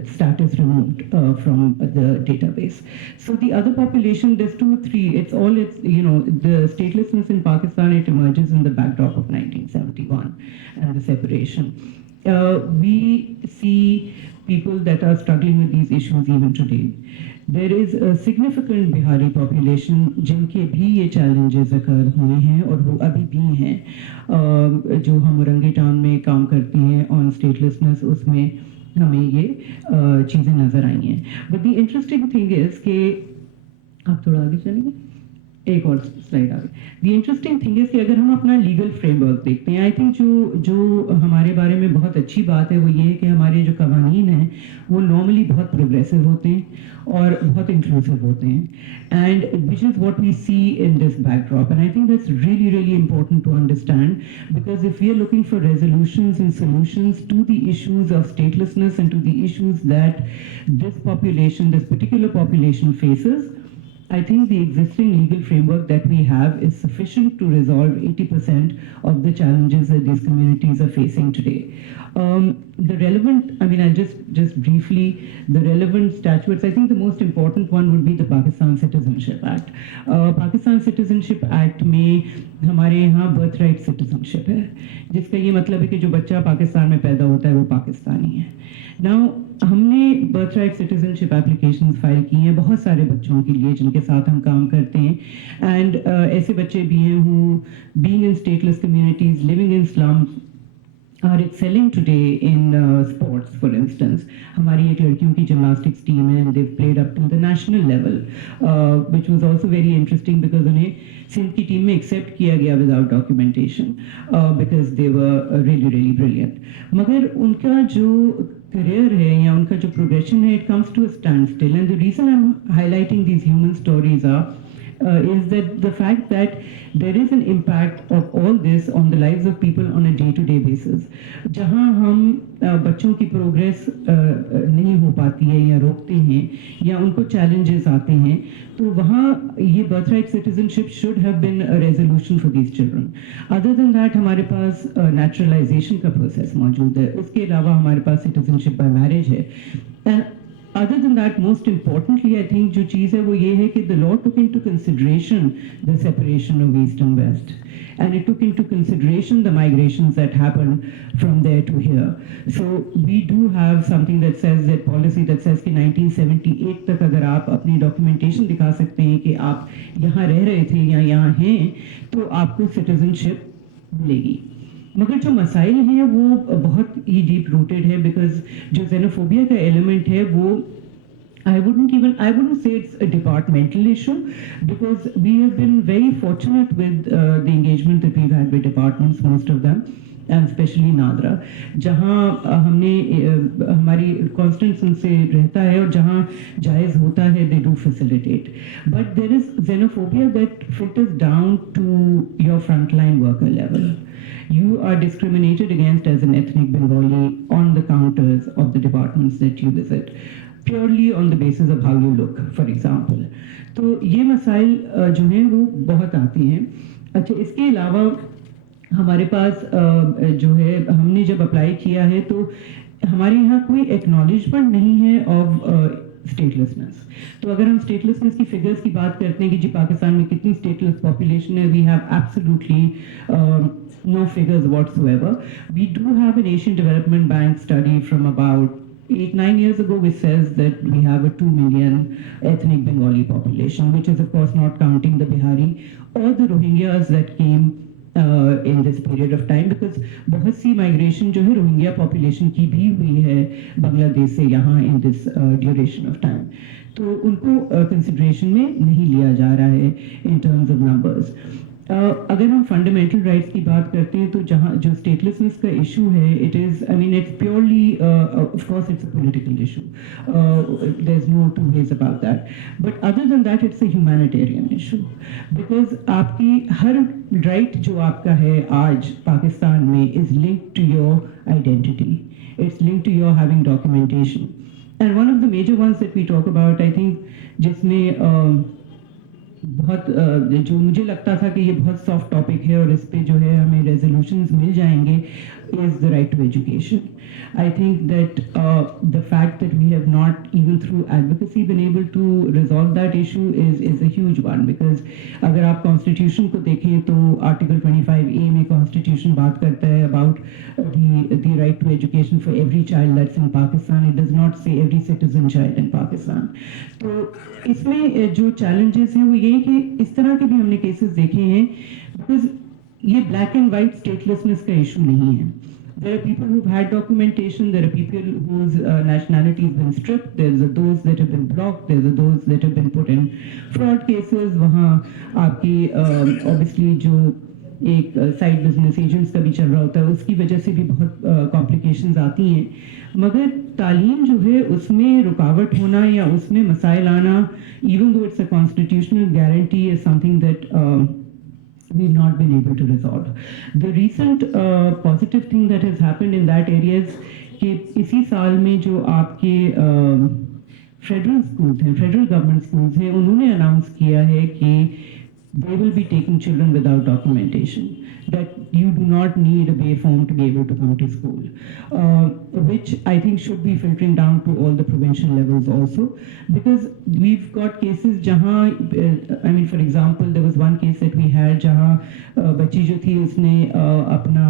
status removed from the database. So the other population, there's 2, 3, it's the statelessness in Pakistan, it emerges in the backdrop of 1971 and the separation. We see people that are struggling with these issues even today. There is a significant Bihari population जिनके भी ये challenges occur हुए हैं और वो अभी भी हैं. जो हम औरंगी टाउन में काम करती हैं on statelessness, उसमें हमें ये चीज़ें नज़र आई हैं. But the interesting thing is कि आप थोड़ा आगे चलेंगे, एक और स्लाइड आ गई. The interesting thing is कि अगर हम अपना लीगल फ्रेमवर्क देखते हैं, आई थिंक जो हमारे बारे में बहुत अच्छी बात है वो ये है कि हमारे जो कवानीन हैं वो नॉर्मली बहुत प्रोग्रेसिव होते हैं और बहुत इंक्लूसिव होते हैं, and which is what we see in this backdrop. And I think that's really really important to understand, because if we are looking for resolutions and solutions to the issues of statelessness and to the issues that this particular population faces, I think the existing legal framework that we have is sufficient to resolve 80% of the challenges that these communities are facing today. The relevant, I'll just briefly, the relevant statutes, I think the most important one would be the Pakistan Citizenship Act. Pakistan Citizenship Act में हमारे यहाँ birth right citizenship है, जिसका ये मतलब है कि जो बच्चा पाकिस्तान में पैदा होता है वो पाकिस्तानी है. Now, हमने birth right citizenship applications file की हैं बहुत सारे बच्चों के लिए जिनके साथ हम काम करते हैं, एंड ऐसे बच्चे भी हैं who being in stateless communities, living in slums, are excelling today in sports. For instance, हमारी एक लड़कियों की gymnastics team है and they've played up to the national level, which was also very interesting because उन्हें सिंध की team में accept किया गया without documentation, because they were really really brilliant. मगर उनका जो career है या उनका जो progression है, it comes to a standstill, and the reason I'm highlighting these human stories is that the fact that there is an impact of all this on the lives of people on a day-to-day basis. जहाँ हम बच्चों की progress नहीं हो पाती है या रोकते हैं या उनको challenges आते हैं, तो वहाँ ये birthright citizenship should have been a resolution for these children. Other than that, हमारे पास naturalization का process मौजूद है. उसके अलावा हमारे पास citizenship by marriage है. And other than that, most importantly, I think जो चीज़ है वो ये है कि the law took into consideration the separation of East and West, and it took into consideration the migrations that happened from there to here. So we do have something that says, that policy that says कि 1978 तक अगर आप अपनी documentation दिखा सकते हैं कि आप यहाँ रह रहे थे या यहाँ हैं, तो आपको citizenship मिलेगी. मगर जो मसाइल हैं वो बहुत ही डीप रूटेड है, बिकॉज जो xenophobia का एलिमेंट है वो I wouldn't say it's a departmental issue, because we have been very fortunate with the engagement that we've had with departments, most of them, and especially Nadra, जहाँ हमने हमारी constant उनसे रहता है और जहाँ जायज़ होता है they do facilitate. But there is xenophobia that filters down to your frontline worker level. You are discriminated against as an ethnic Bengali on the counters of the departments that you visit, purely on the basis of how you look, for example. तो ये मसाइल जो हैं वो बहुत आती हैं. अच्छा, इसके अलावा हमारे पास जो है, हमने जब अप्लाई किया है तो हमारे यहाँ कोई एक्नॉलेजमेंट नहीं है ऑफ स्टेटलेसनेस. तो अगर हम स्टेटलेसनेस की फिगर्स की बात करते हैं कि जी पाकिस्तान में कितनी स्टेटलेस पॉपुलेशन है, we have absolutely no figures whatsoever. We do have an Asian Development Bank study from about 8-9 years ago, which says that we have a 2 million ethnic Bengali population, which is of course not counting the Bihari or the Rohingyas that came in this period of time, because बहुत सी migration जो है Rohingya population की भी हुई है बांग्लादेश से यहाँ in this duration of time. तो उनको consideration में नहीं लिया जा रहा है in terms of numbers. अगर हम फंडामेंटल राइट्स की बात करते हैं तो जहाँ जो स्टेटलेसनेस का इशू है, it is, I mean, it's purely, of course it's a political issue, there is no two ways about that, but other than that it's a humanitarian issue, because आपकी हर राइट जो आपका है आज पाकिस्तान में is linked to your identity, it's linked to your having documentation, and one of the major ones that we talk about, I think, जिसमें बहुत जो मुझे लगता था कि ये बहुत सॉफ्ट टॉपिक है और इस पे जो है हमें रेजोल्यूशंस मिल जाएंगे, is the right to education. I think that the fact that we have not even through advocacy been able to resolve that issue is a huge one, because अगर आप कॉन्स्टिट्यूशन को देखें तो आर्टिकल 25A में constitution बात करता है about the right to education for every child that's in Pakistan. It does not say every citizen child in Pakistan. तो इसमें जो चैलेंजेस हैं वो ये कि इस तरह के भी हमने केसेस देखे हैं, बिकॉज ये ब्लैक एंड वाइट स्टेटलेसनेस का इशू नहीं है. There are people who've had documentation, there are people whose nationality has been stripped, there's those that have been blocked, there's those that have been put in fraud cases. वहाँ आपकी obviously जो एक side business agents का भी चल रहा होता है, उसकी वजह से भी बहुत कॉम्प्लिकेशंस आती हैं. मगर तालीम जो है उसमें रुकावट होना या उसमें मसाइल आना, even though it's a constitutional guarantee, is something that we've not been able to resolve. The recent positive thing that has happened in that area is कि इसी साल में जो आपके फेडरल स्कूल्स हैं, फेडरल गवर्नमेंट स्कूल्स हैं, उन्होंने announce किया है कि they will be taking children without documentation, that you do not need a bay form to be able to come to school, which I think should be filtering down to all the provincial levels also, because we've got cases jahan, I mean, for example, there was one case that we had jahan बच्ची जो थी उसने अपना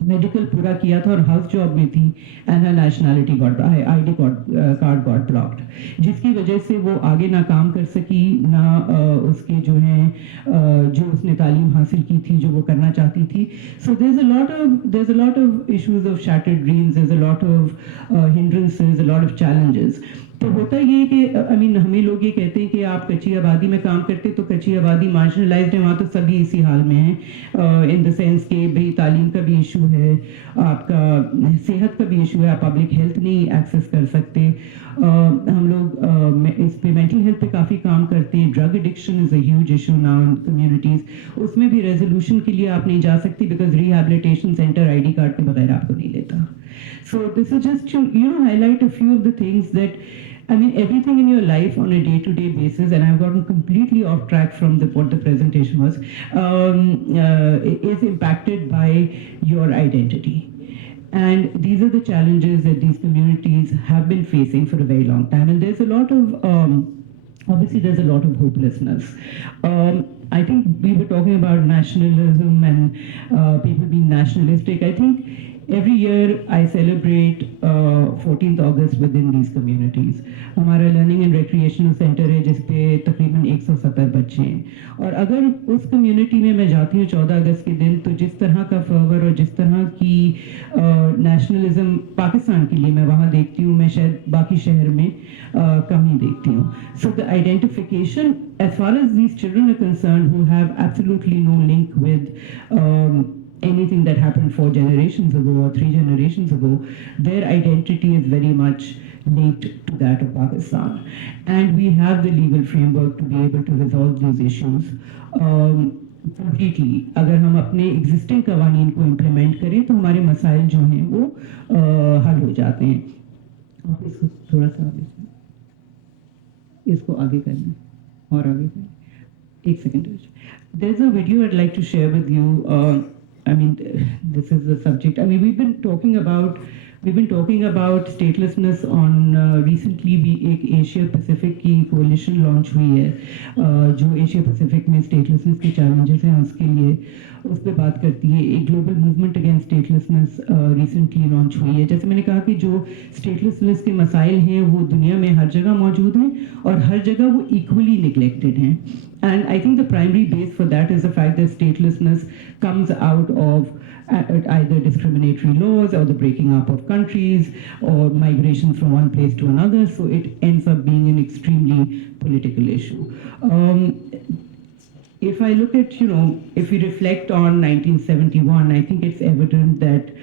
medical पूरा किया था और house job में थी, and her nationality got ID card got blocked, जिसकी वजह से वो आगे ना काम कर सकी, ना उसके जो हैं जो उसने तालीम हासिल की थी जो वो करना चाहती थी. सो there's a lot of issues of shattered dreams, there's a lot of hindrances, a lot of challenges. तो होता ये कि आई मीन हमें लोग ये कहते हैं कि आप कच्ची आबादी में काम करते, तो कच्ची आबादी मार्जिनलाइज्ड है, वहाँ तो सभी इसी हाल में हैं, इन द सेंस कि भाई तालीम का भी इशू है, आपका सेहत का भी इशू है, आप पब्लिक हेल्थ नहीं एक्सेस कर सकते. हम लोग इस पे मेंटल हेल्थ पे काफ़ी काम करते हैं. Drug addiction is a huge issue now in communities, उसमें भी रेजोल्यूशन के लिए आप नहीं जा सकती, because rehabilitation centre ID card के बगैर आपको नहीं लेता. So this is just to highlight a few of the things that, I mean, everything in your life on a day-to-day basis, and I've gotten completely off track from what the presentation was, is impacted by your identity. And these are the challenges that these communities have been facing for a very long time. And there's a lot of, obviously there's a lot of hopelessness. I think we were talking about nationalism and people being nationalistic. I think every year I celebrate 14th August within these communities. हमारा learning and recreational centre है जिस पे तकरीबन 170 बच्चे हैं, और अगर उस कम्युनिटी में मैं जाती हूँ 14 अगस्त के दिन, तो जिस तरह का फर्वर और जिस तरह की नेशनलिज्म पाकिस्तान के लिए मैं वहाँ देखती हूँ, मैं शायद बाकी शहर में कम ही देखती हूँ. So the identification as far as these children are concerned who have absolutely no link with anything that happened 4 generations ago or 3 generations ago, their identity is very much linked to that of Pakistan. And we have the legal framework to be able to resolve those issues completely. अगर हम अपने existing कवानीन को implement करें तो हमारे मसाइल जो हैं वो हल हो जाते हैं. आप इसको थोड़ा सा इसको आगे करना और आगे करना. एक second. There's a video I'd like to share with you. I mean, this is the subject. I mean, we've been talking about statelessness on recently भी एक एशिया पैसिफिक की कोalition लॉन्च हुई है जो एशिया पैसिफिक में स्टेटलेसनेस के challenges हैं उसके लिए उस पर बात करती है. एक global movement against statelessness recently launch हुई है. जैसे मैंने कहा कि जो स्टेटलेसनेस के मसाइल हैं वो दुनिया में हर जगह मौजूद हैं और हर जगह वो इक्वली निगलेक्टेड हैं. And I think the primary base for that is the fact that statelessness comes out of either discriminatory laws or the breaking up of countries or migration from one place to another. So it ends up being an extremely political issue. If I look at, if we reflect on 1971, I think it's evident that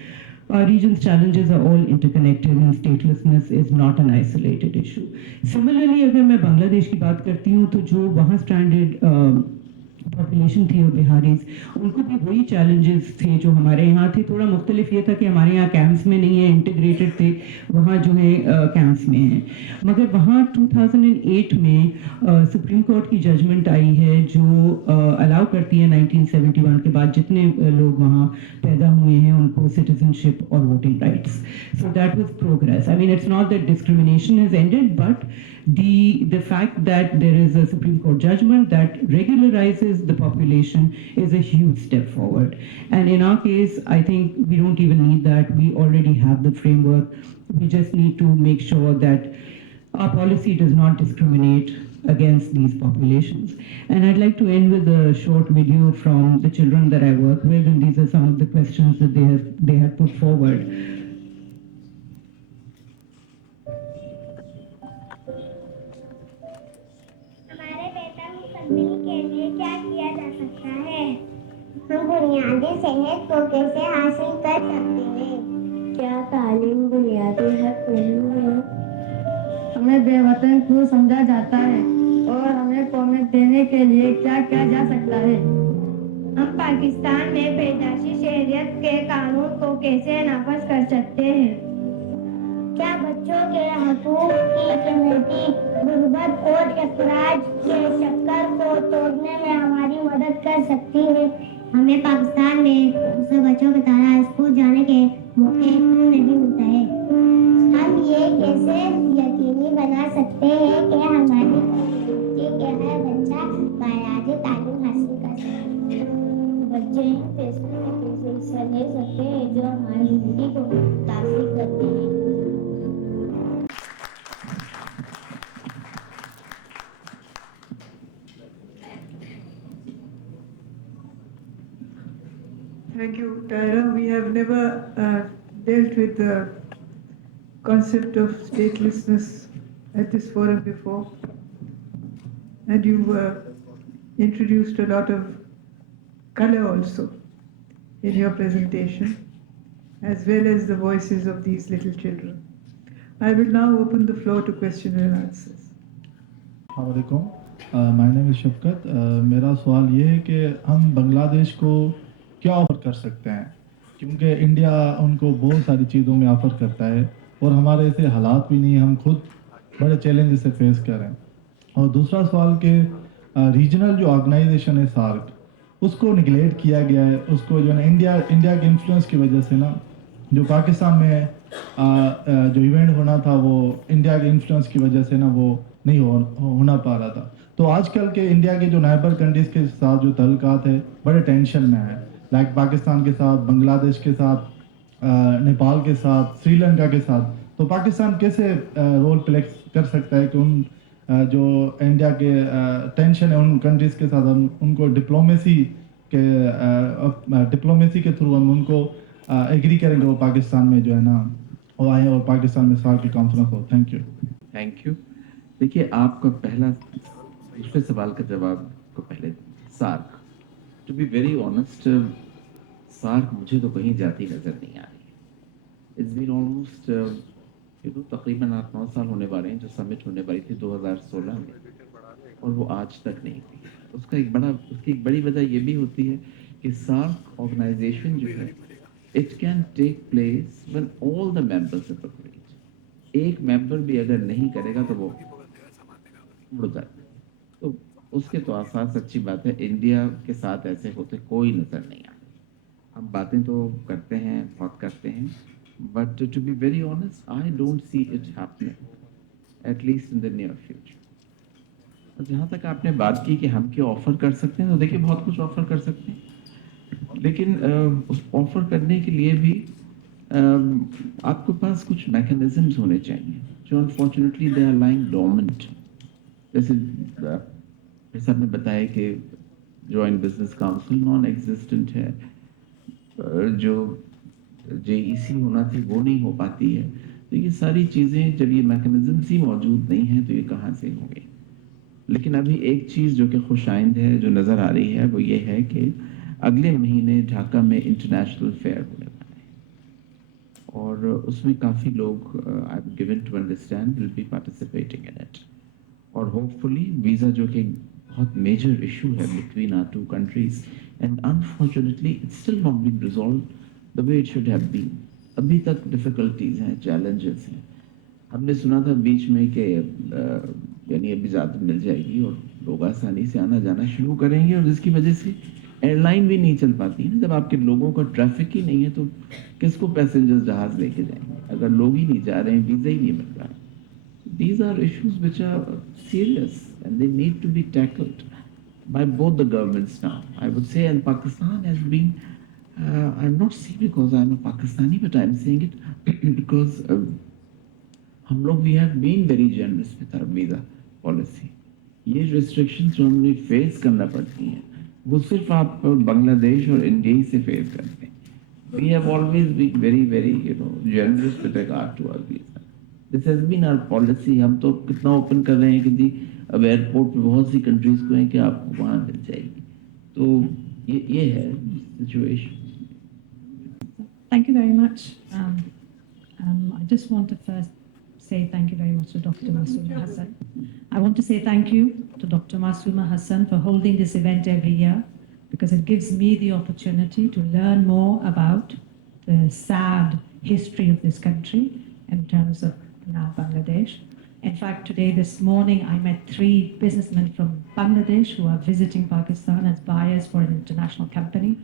our region's challenges are all interconnected and statelessness is not an isolated issue. Similarly, अगर मैं बांग्लादेश की बात करती हूँ तो जो वहाँ stranded population थी और बिहारीज, उनको भी वही चैलेंजेस थे जो हमारे यहाँ थे. थोड़ा मुख्तलिफ ये था कि हमारे यहाँ कैंप्स में नहीं है, इंटीग्रेटेड थे, वहाँ जो है कैंप्स में हैं. मगर वहाँ 2008 में सुप्रीम कोर्ट की जजमेंट आई है जो अलाउ करती है 1971 के बाद जितने लोग वहाँ पैदा हुए हैं उनको सिटीजनशिप और voting rights. So that was progress. I mean, it's not that discrimination has ended, but the fact that there is a Supreme Court judgment that regularizes the population is a huge step forward. And in our case, I think we don't even need that. We already have the framework. We just need to make sure that our policy does not discriminate against these populations. And I'd like to end with a short video from the children that I work with, and these are some of the questions that they have put forward. के लिए क्या किया जा सकता है? हम बुनियादी सेहत को कैसे हासिल कर सकते हैं? क्या तालीम बुनियादी हक नहीं है? हमें बेवतन क्यों समझा जाता है और हमें कौमियत देने के लिए क्या किया जा सकता है? हम पाकिस्तान में पैदाशी शहरियत के कानून को कैसे नाफज कर सकते हैं? क्या बच्चों के हकूक की कमेटी गुर्बत और इखराज के चक्कर को तोड़ने में हमारी मदद कर सकती है? हमें पाकिस्तान में दूसरे बच्चों की तरह स्कूल जाने के मौके नहीं मिलता है. हम ये कैसे यकीनी बना सकते हैं कि हमारी कम्युनिटी के हर बच्चा बायाजी तालीम हासिल कर सके? बच्चे फैसलों में कैसे हिस्सा ले सकते हैं जो हमारी जिंदगी को मुतासिर करते हैं? Thank you, Tahera. We have never dealt with the concept of statelessness at this forum before. And you introduced a lot of color also in your presentation, as well as the voices of these little children. I will now open the floor to question and answers. Assalamualaikum. My name is Shafkat. मेरा सवाल ये है कि हम बांग्लादेश को क्या offer कर सकते हैं, क्योंकि इंडिया उनको बहुत सारी चीज़ों में ऑफर करता है और हमारे ऐसे हालात भी नहीं, हम खुद बड़े चैलेंज से फेस कर रहे हैं. और दूसरा सवाल कि रीजनल जो ऑर्गेनाइजेशन है सार्क, उसको निगलेक्ट किया गया है. उसको जो है इंडिया के इन्फ्लुएंस की वजह से ना जो पाकिस्तान में जो इवेंट होना था वो इंडिया के इन्फ्लुएंस की वजह से ना वो नहीं होना पा रहा था। तो आजकल के इंडिया के जो नाइबर कंट्रीज़ के साथ जो तल्लुकात है बड़े टेंशन में है, लाइक पाकिस्तान के साथ, बांग्लादेश के साथ, नेपाल के साथ, श्रीलंका के साथ। तो पाकिस्तान कैसे रोल प्ले कर सकता है कि उन जो इंडिया के टेंशन है उन कंट्रीज़ के साथ उनको डिप्लोमेसी के थ्रू हम उनको एग्री करेंगे वो पाकिस्तान में जो है ना वो आए और पाकिस्तान में साल की कॉन्फ्रेंस हो। Thank you. Thank you. देखिए, आपका पहला दूसरे सवाल का जवाब को पहले SAARC, to be very honest, SAARC मुझे तो कहीं जाती नज़र नहीं आ रही है। इट्स बीन ऑलमोस्ट तकरीबन 8-9 साल होने वाले हैं जो समिट होने वाली थी 2016 में, और वो आज तक नहीं हुई। उसकी एक बड़ी वजह ये भी होती है कि सार्क ऑर्गेनाइजेशन जो है, it can take place when all the members have agreed. एक मेंबर भी अगर नहीं करेगा तो वो उड़ जाता है। तो उसके तो आसार सच्ची बात है, इंडिया के साथ ऐसे होते कोई नज़र नहीं आता। हम बातें तो करते हैं, बहुत करते हैं, but to be very honest I don't see it happening at least in the near future. जहाँ तक आपने बात की कि हम क्या ऑफर कर सकते हैं, तो देखिए बहुत कुछ ऑफर कर सकते हैं, लेकिन उस ऑफर करने के लिए भी आपके पास कुछ मैकेनिज्म्स होने चाहिए जो unfortunately they are lying dormant. जैसे आपने बताया कि joint business council non existent है, जो जेईसी होना थी वो नहीं हो पाती है। तो ये सारी चीज़ें जब ये मैकेनिज्म्स ही मौजूद नहीं हैं तो ये कहाँ से होंगे। लेकिन अभी एक चीज़ जो कि खुशाइंद है जो नज़र आ रही है वो ये है कि अगले महीने ढाका में इंटरनेशनल फेयर होने वाला है, और उसमें काफ़ी लोग I am given to understand will be participating in it. और होपफुली वीज़ा जो कि बहुत मेजर इशू है between our two countries, and unfortunately it's still not been resolve the way it should have been. अभी तक difficulties हैं, challenges हैं। हमने सुना था बीच में कि यानी अभी ज़्यादा मिल जाएगी और लोग आसानी से आना जाना शुरू करेंगे, और जिसकी वजह से एयरलाइन भी नहीं चल पाती है। जब आपके लोगों का ट्रैफिक ही नहीं है तो किसको पैसेंजर्स जहाज़ लेके जाएंगे अगर लोग ही नहीं जा रहे हैं, वीज़ा ही नहीं मिल रहा है। These are issues which are serious and they need to be tackled by both the governments now. I would say, and Pakistan has been, I'm not saying because I'm a Pakistani, but I'm saying it because हम लोग we have been very generous with our visa policy. ये restrictions जो हमें face करना पड़ती हैं वो सिर्फ आप बांग्लादेश और इंडिया ही से face करते हैं। We have always been very very generous with regard to our visa. This has been our policy. हम तो कितना ओपन कर रहे हैं कि जी अब एयरपोर्ट पे बहुत सी कंट्रीज को हैं कि आपको वहाँ मिल जाएगी। तो ये है situation. Thank you very much. I just want to first say thank you very much to Dr. Monsoon Hasan. I want to say thank you to Dr. Monsoon Hasan for holding this event every year, because it gives me the opportunity to learn more about the sad history of this country in terms of now Bangladesh. In fact, today, this morning, I met 3 businessmen from Bangladesh who are visiting Pakistan as buyers for an international company.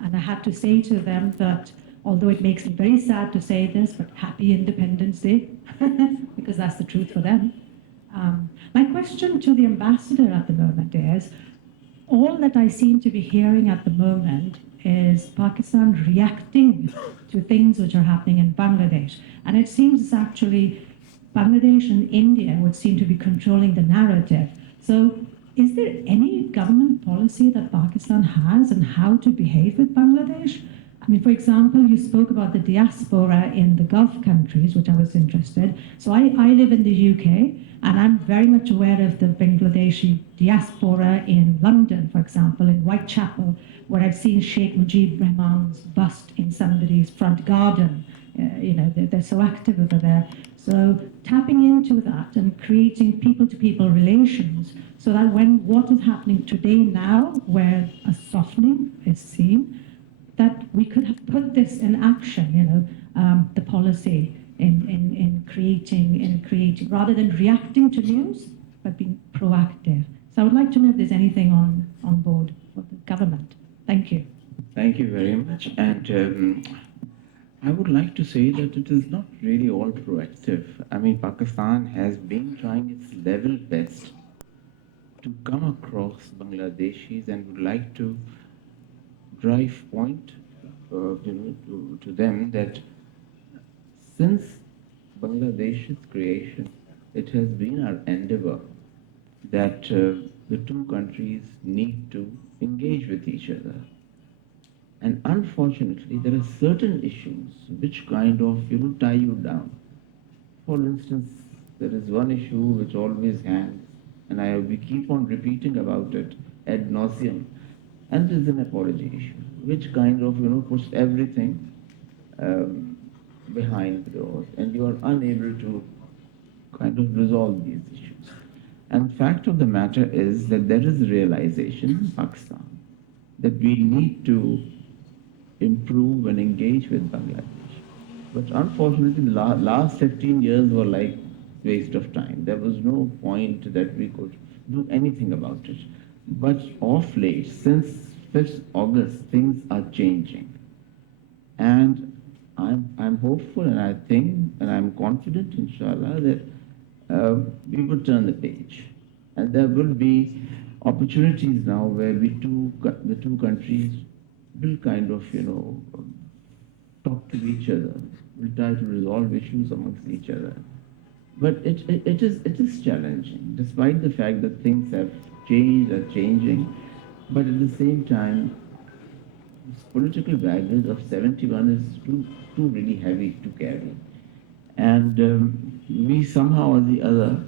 And I had to say to them that, although it makes me very sad to say this, but happy Independence Day, because that's the truth for them. My question to the ambassador at the moment is, all that I seem to be hearing at the moment is Pakistan reacting to things which are happening in Bangladesh. And it seems actually Bangladesh and India would seem to be controlling the narrative. So is there any government policy that Pakistan has on how to behave with Bangladesh? I mean, for example, you spoke about the diaspora in the Gulf countries, which I was interested. So I live in the UK, and I'm very much aware of the Bangladeshi diaspora in London, for example, in Whitechapel, where I've seen Sheikh Mujib Rahman's bust in somebody's front garden. They're so active over there. So tapping into that and creating people-to-people relations, so that when what is happening today now, where a softening is seen, that we could have put this in action, the policy in creating, rather than reacting to news, but being proactive. So I would like to know if there's anything on board for the government. Thank you. Thank you very much. And I would like to say that it is not really all proactive. I mean, Pakistan has been trying its level best to come across Bangladeshis and would like to drive point to them that since Bangladesh's creation, it has been our endeavor that the two countries need to engage with each other. And unfortunately, there are certain issues which kind of tie you down. For instance, there is one issue which always hangs, and we keep on repeating about it ad nauseum, and it is an apology issue, which kind of puts everything um, behind the doors, and you are unable to kind of resolve these issues. And fact of the matter is that there is a realization in Pakistan that we need to improve and engage with Bangladesh. But unfortunately, the last 15 years were like waste of time. There was no point that we could do anything about it. But of late, since 5th August, things are changing. And I'm hopeful and I think and I'm confident, inshallah, that we will turn the page. And there will be opportunities now where the two countries will kind of, talk to each other, will try to resolve issues amongst each other. But it is challenging, despite the fact that things have changed, are changing. But at the same time, this political baggage of 71 is too really heavy to carry. And we somehow or the other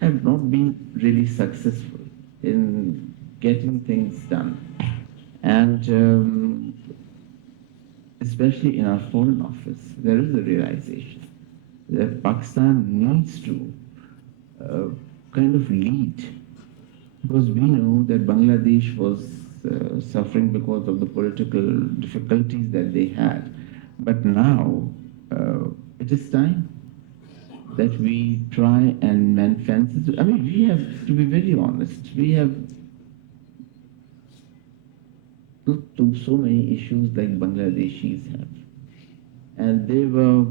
have not been really successful in getting things done. And especially in our foreign office, there is a realization that Pakistan needs to kind of lead, because we know that Bangladesh was suffering because of the political difficulties that they had. But now it is time that we try and mend fences. I mean, we have, to be very honest, we have looked to so many issues like Bangladeshis have. And they were,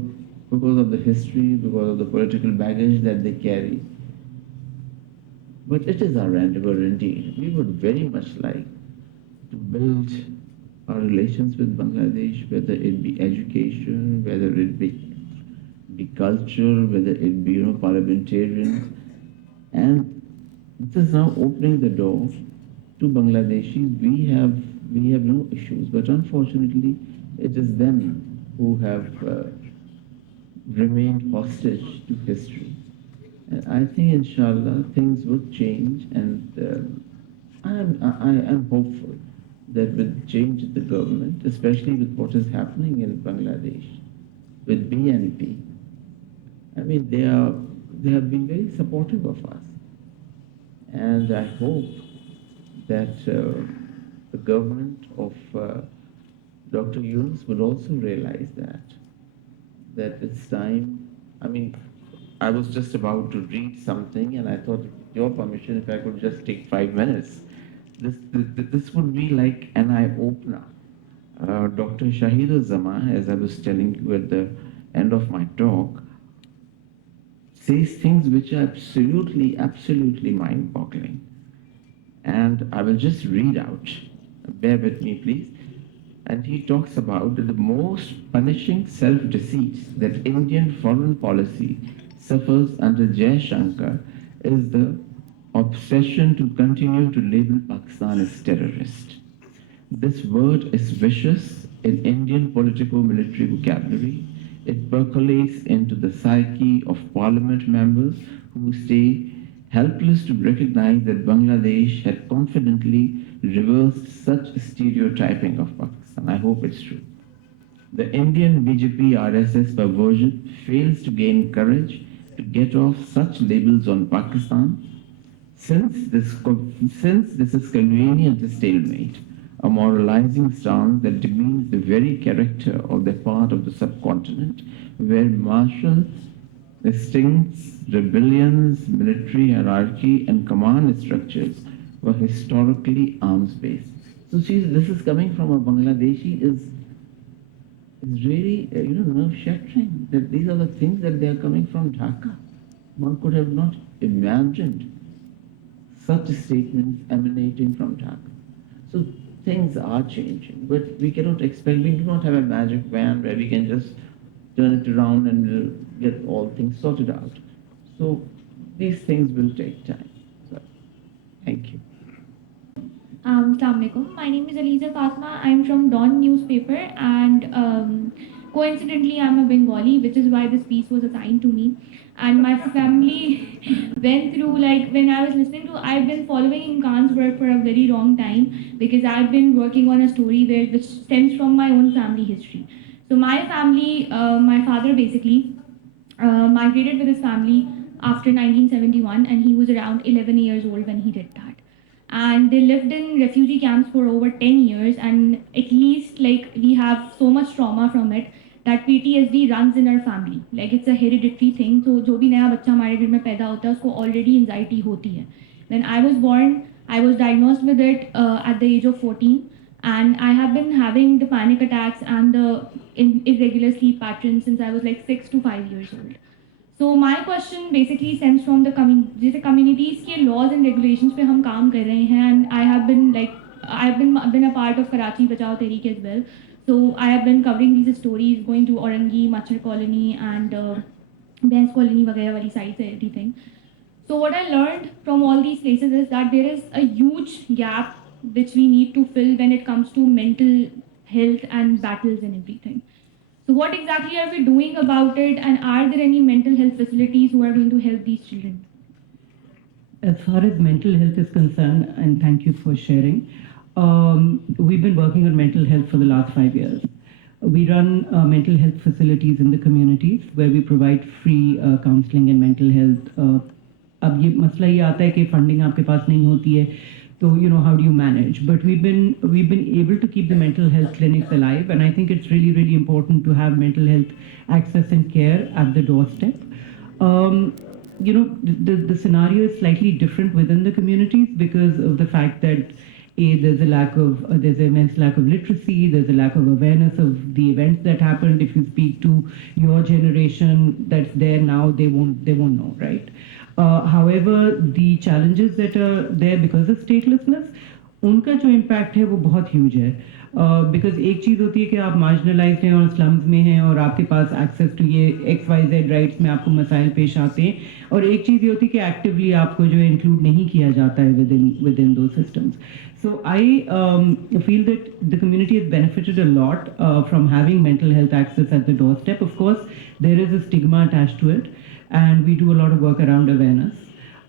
because of the history, because of the political baggage that they carry. But it is our endeavor indeed. We would very much like to build our relations with Bangladesh, whether it be education, whether it be culture, whether it be parliamentarians. And this is now opening the door to Bangladeshis. We have no issues, but unfortunately, it is them who have remained hostage to history. And I think, inshallah, things would change, and I am hopeful that with change in the government, especially with what is happening in Bangladesh, with BNP, I mean, they have been very supportive of us. And I hope that the government of Dr. Yunus would also realize that it's time. I mean, I was just about to read something, and I thought, with your permission, if I could just take 5 minutes. This would be like an eye-opener. Dr. Shahiduzzama, as I was telling you at the end of my talk, says things which are absolutely mind-boggling. And I will just read out. Bear with me, please. And he talks about the most punishing self-deceit that Indian foreign policy suffers under Jai Shankar is the obsession to continue to label Pakistan as terrorist. This word is vicious in Indian politico-military vocabulary. It percolates into the psyche of parliament members who stay helpless to recognize that Bangladesh had confidently reversed such stereotyping of Pakistan. I hope it's true. The Indian BJP RSS perversion fails to gain courage to get off such labels on Pakistan. Since this is convenient a stalemate, a moralizing stance that demeans the very character of the part of the subcontinent where martial instincts, rebellions, military hierarchy, and command structures were historically arms-based. So this is coming from a Bangladeshi, is is really, nerve-shattering. That these are the things that they are coming from Dhaka. One could have not imagined such statements emanating from Dhaka. So things are changing, but we cannot expect, we do not have a magic wand where we can just turn it around and get all things sorted out. So these things will take time. So, thank you. Assalamualaikum. My name is Aliza Fatma. I'm from Dawn newspaper, and coincidentally, I'm a Bengali, which is why this piece was assigned to me. And my family went through, like, when I was listening to, I've been following Imkaan's work for a very long time because I've been working on a story which stems from my own family history. So my family, my father basically migrated with his family after 1971, and he was around 11 years old when he did that. And they lived in refugee camps for over 10 years, and at least, like, we have so much trauma from it that PTSD runs in our family. Like, it's a hereditary thing. So जो भी नया बच्चा हमारे घर में पैदा होता है उसको already anxiety होती है. When I was born, I was diagnosed with it at the age of 14, and I have been having the panic attacks and the irregular sleep patterns since I was like 6 to 5 years old. So my question basically stems from the जैसे communities के laws and regulations पे हम काम कर रहे हैं, and I have been like I've been a part of Karachi Bachao Tehreek as well. So I have been covering these stories, going to Orangi, Machar Colony, and Benz Colony वगैरह वाली sites and everything. So what I learned from all these places is that there is a huge gap which we need to fill when it comes to mental health and battles and everything. So what exactly are we doing about it, and are there any mental health facilities who are going to help these children? As far as mental health is concerned, and thank you for sharing, we've been working on mental health for the last 5 years. We run mental health facilities in the communities where we provide free counseling and mental health. अब ये मसला ये आता है कि funding आपके पास नहीं होती है, so how do you manage? But we've been able to keep the mental health clinics alive, and I think it's really important to have mental health access and care at the doorstep. The scenario is slightly different within the communities because of the fact that there's an immense lack of literacy, there's a lack of awareness of the events that happened. If you speak to your generation that's there now, they won't know, right? However, the challenges that are there because of statelessness, उनका जो impact है वो बहुत huge है. Because एक चीज़ होती है कि आप marginalized हैं और slums में हैं और आपके पास access to ये XYZ rights में आपको मसाइल पेश आते हैं, और एक चीज़ ये होती है कि actively आपको जो include नहीं किया जाता है within those systems. So I feel that the community has benefited a lot from having mental health access at the doorstep. Of course, there is a stigma attached to it, and we do a lot of work around awareness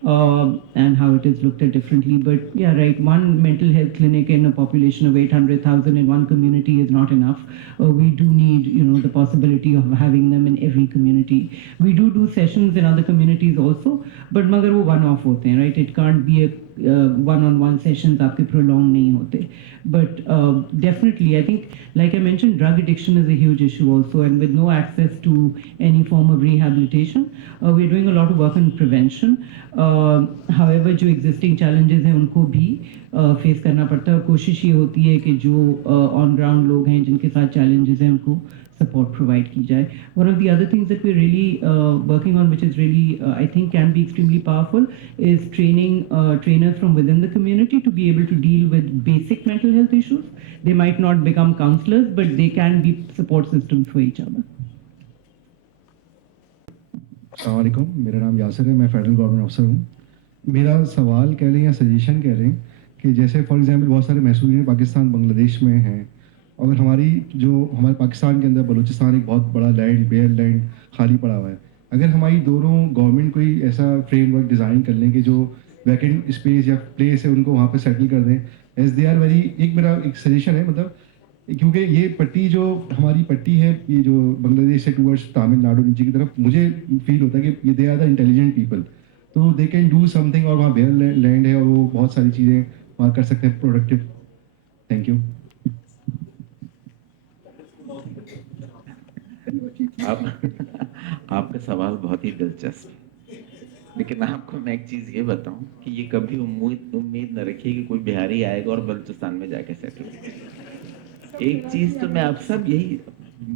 and how it is looked at differently. But yeah, right, one mental health clinic in a population of 800,000 in one community is not enough. We do need, the possibility of having them in every community. We do sessions in other communities also, but magar wo one-off hote hain, right? It can't be a one-on-one sessions आपके prolonged नहीं होते. But definitely, I think, like I mentioned, drug addiction is a huge issue also, and with no access to any form of rehabilitation, we're doing a lot of work on prevention. However, जो existing challenges हैं उनको भी face करना पड़ता है. कोशिश ये होती है कि जो on ground लोग हैं जिनके साथ challenges हैं उनको support provide की जाए. One of the other things that we're really working on, which is really I think can be extremely powerful, is training trainers from within the community to be able to deal with basic mental health issues. They might not become counselors, but they can be support systems for each other. अस्सलामुअलैकुम, मेरा नाम यासिर है, मैं federal government अफसर हूँ. मेरा सवाल कह रहे हैं या सजेशन कह रहे हैं कि जैसे फॉर एग्जांपल बहुत सारे महसूलिन पाकिस्तान बांग्लादेश में हैं, अगर हमारे पाकिस्तान के अंदर बलूचिस्तान एक बहुत बड़ा लैंड, बेयर लैंड खाली पड़ा हुआ है, अगर हमारी दोनों गवर्नमेंट कोई ऐसा फ्रेमवर्क डिज़ाइन कर लें कि जो वैकेंट स्पेस या प्लेस है उनको वहाँ पे सेटल कर दें, एज दे आर वेरी, मेरा एक सजेशन है, मतलब क्योंकि ये पट्टी जो हमारी पट्टी है, ये जो बांग्लादेश से टूवर्ड्स तमिलनाडु नीचे की तरफ, मुझे फील होता है कि ये they are the intelligent people, तो दे कैन डू समथिंग, और वहाँ बेयर लैंड है और वो बहुत सारी चीज़ें वहाँ कर सकते हैं प्रोडक्टिव. Thank you. आपका सवाल बहुत ही दिलचस्प, लेकिन आपको मैं एक चीज़ ये बताऊं कि ये कभी उम्मीद न रखिए कि कोई बिहारी आएगा और बलूचिस्तान में जाके सेटल होगा. एक चीज़ तो मैं आप सब यही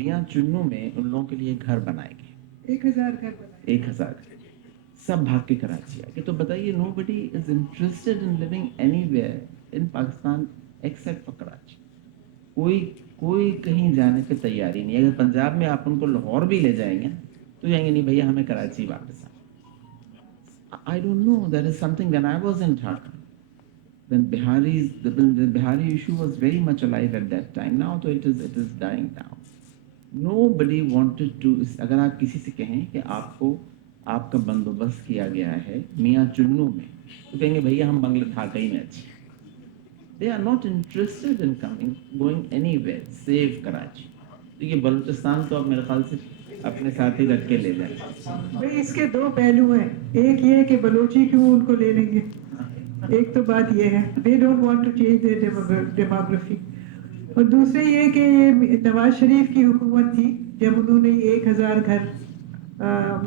मियाँ चुन्नू में उन लोगों के लिए घर बनाए गए, 1000 घर बनाए, 1000 घर, सब भाग के कराची आ गए। तो बताइए, nobody is interested in living anywhere in Pakistan except for Karachi. कोई कहीं जाने की तैयारी नहीं। अगर पंजाब में आप उनको लाहौर भी ले जाएंगे तो जाएंगे नहीं भैया, हमें कराची वापस आ। I don't know, there is something. When I was in Dhaka, when the Bihari issue was very much alive at that time. Now so it is dying down. Nobody wanted to. अगर आप किसी से कहें कि आपका बंदोबस्त किया गया है मियाँ चुन्नू में, तो कहेंगे भैया हम बंगला ढाका ही में अच्छे। They are not interested in going anywhere save Karachi. तो ये बलूचिस्तान तो अब मेरे ख्याल से अपने साथ ही रख के ले जाए। भाई इसके दो पहलू हैं, एक ये कि बलोची क्यों उनको ले लेंगे, एक तो बात ये है they don't want to change their demography, और दूसरे ये कि ये नवाज शरीफ की हुकूमत थी जब उन्होंने 1000 घर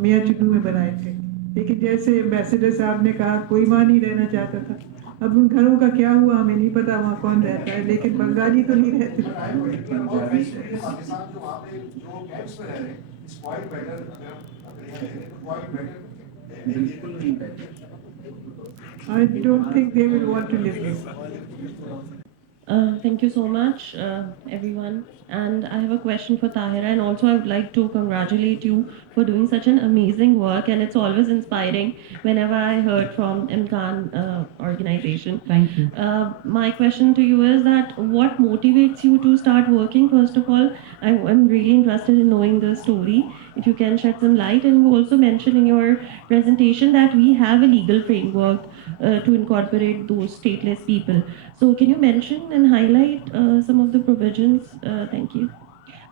मियाँ चुन्नू में बनाए थे, लेकिन जैसे एम्बेसडर साहब ने कहा कोई वहाँ नहीं रहना चाहता था। अब उन घरों का क्या हुआ हमें नहीं पता, वहाँ कौन रहता है, लेकिन बंगाली तो नहीं रहते। I don't think they will want to live here. Thank you so much, everyone. And I have a question for Tahera, and also I would like to congratulate you for doing such an amazing work. And it's always inspiring whenever I heard from Imkaan Organization. Thank you. My question to you is that what motivates you to start working? First of all, I'm really interested in knowing the story. If you can shed some light, and you also mentioned in your presentation that we have a legal framework to incorporate those stateless people. So can you mention and highlight some of the provisions? Thank you.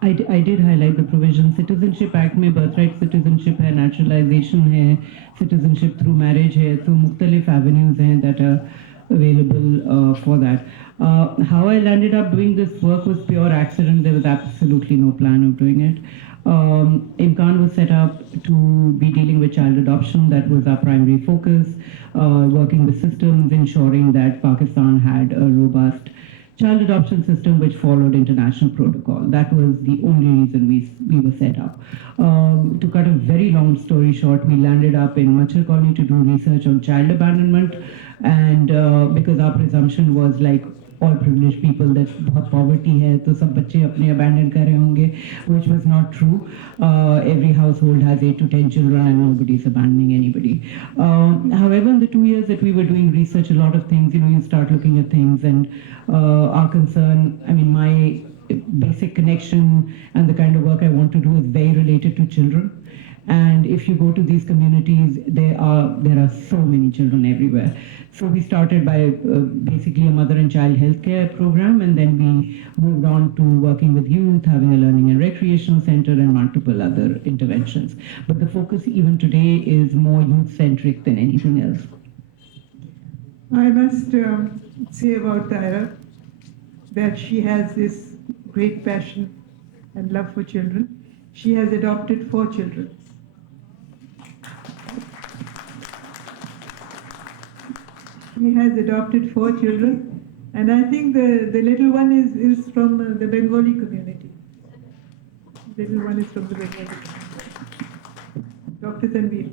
I did highlight the provisions. Citizenship Act में birthright citizenship है, naturalization है, citizenship through marriage है, तो मुख्तलिफ avenues हैं that are available for that. How I landed up doing this work was pure accident. There was absolutely no plan of doing it. Imkaan was set up to be dealing with child adoption. That was our primary focus, working with systems, ensuring that Pakistan had a robust child adoption system which followed international protocol. That was the only reason we were set up. To cut a very long story short, we landed up in Machar Colony to do research on child abandonment, and because our presumption was like all privileged people that बहुत poverty है तो सब बच्चे अपने abandon कर रहे होंगे, which was not true. Every household has 8 to 10 children and nobody is abandoning anybody. However, in the 2 years that we were doing research, a lot of things, you start looking at things, and our concern, I mean, my basic connection and the kind of work I want to do is very related to children. And if you go to these communities, there are so many children everywhere. So we started by basically a mother and child healthcare program, and then we moved on to working with youth, having a learning and recreational center, and multiple other interventions. But the focus even today is more youth-centric than anything else. I must say about Tahera that she has this great passion and love for children. She has adopted 4 children. He has adopted 4 children, and I think the little one is from the Bengali community. The little one is from the Bengali community. Dr. Tanveer.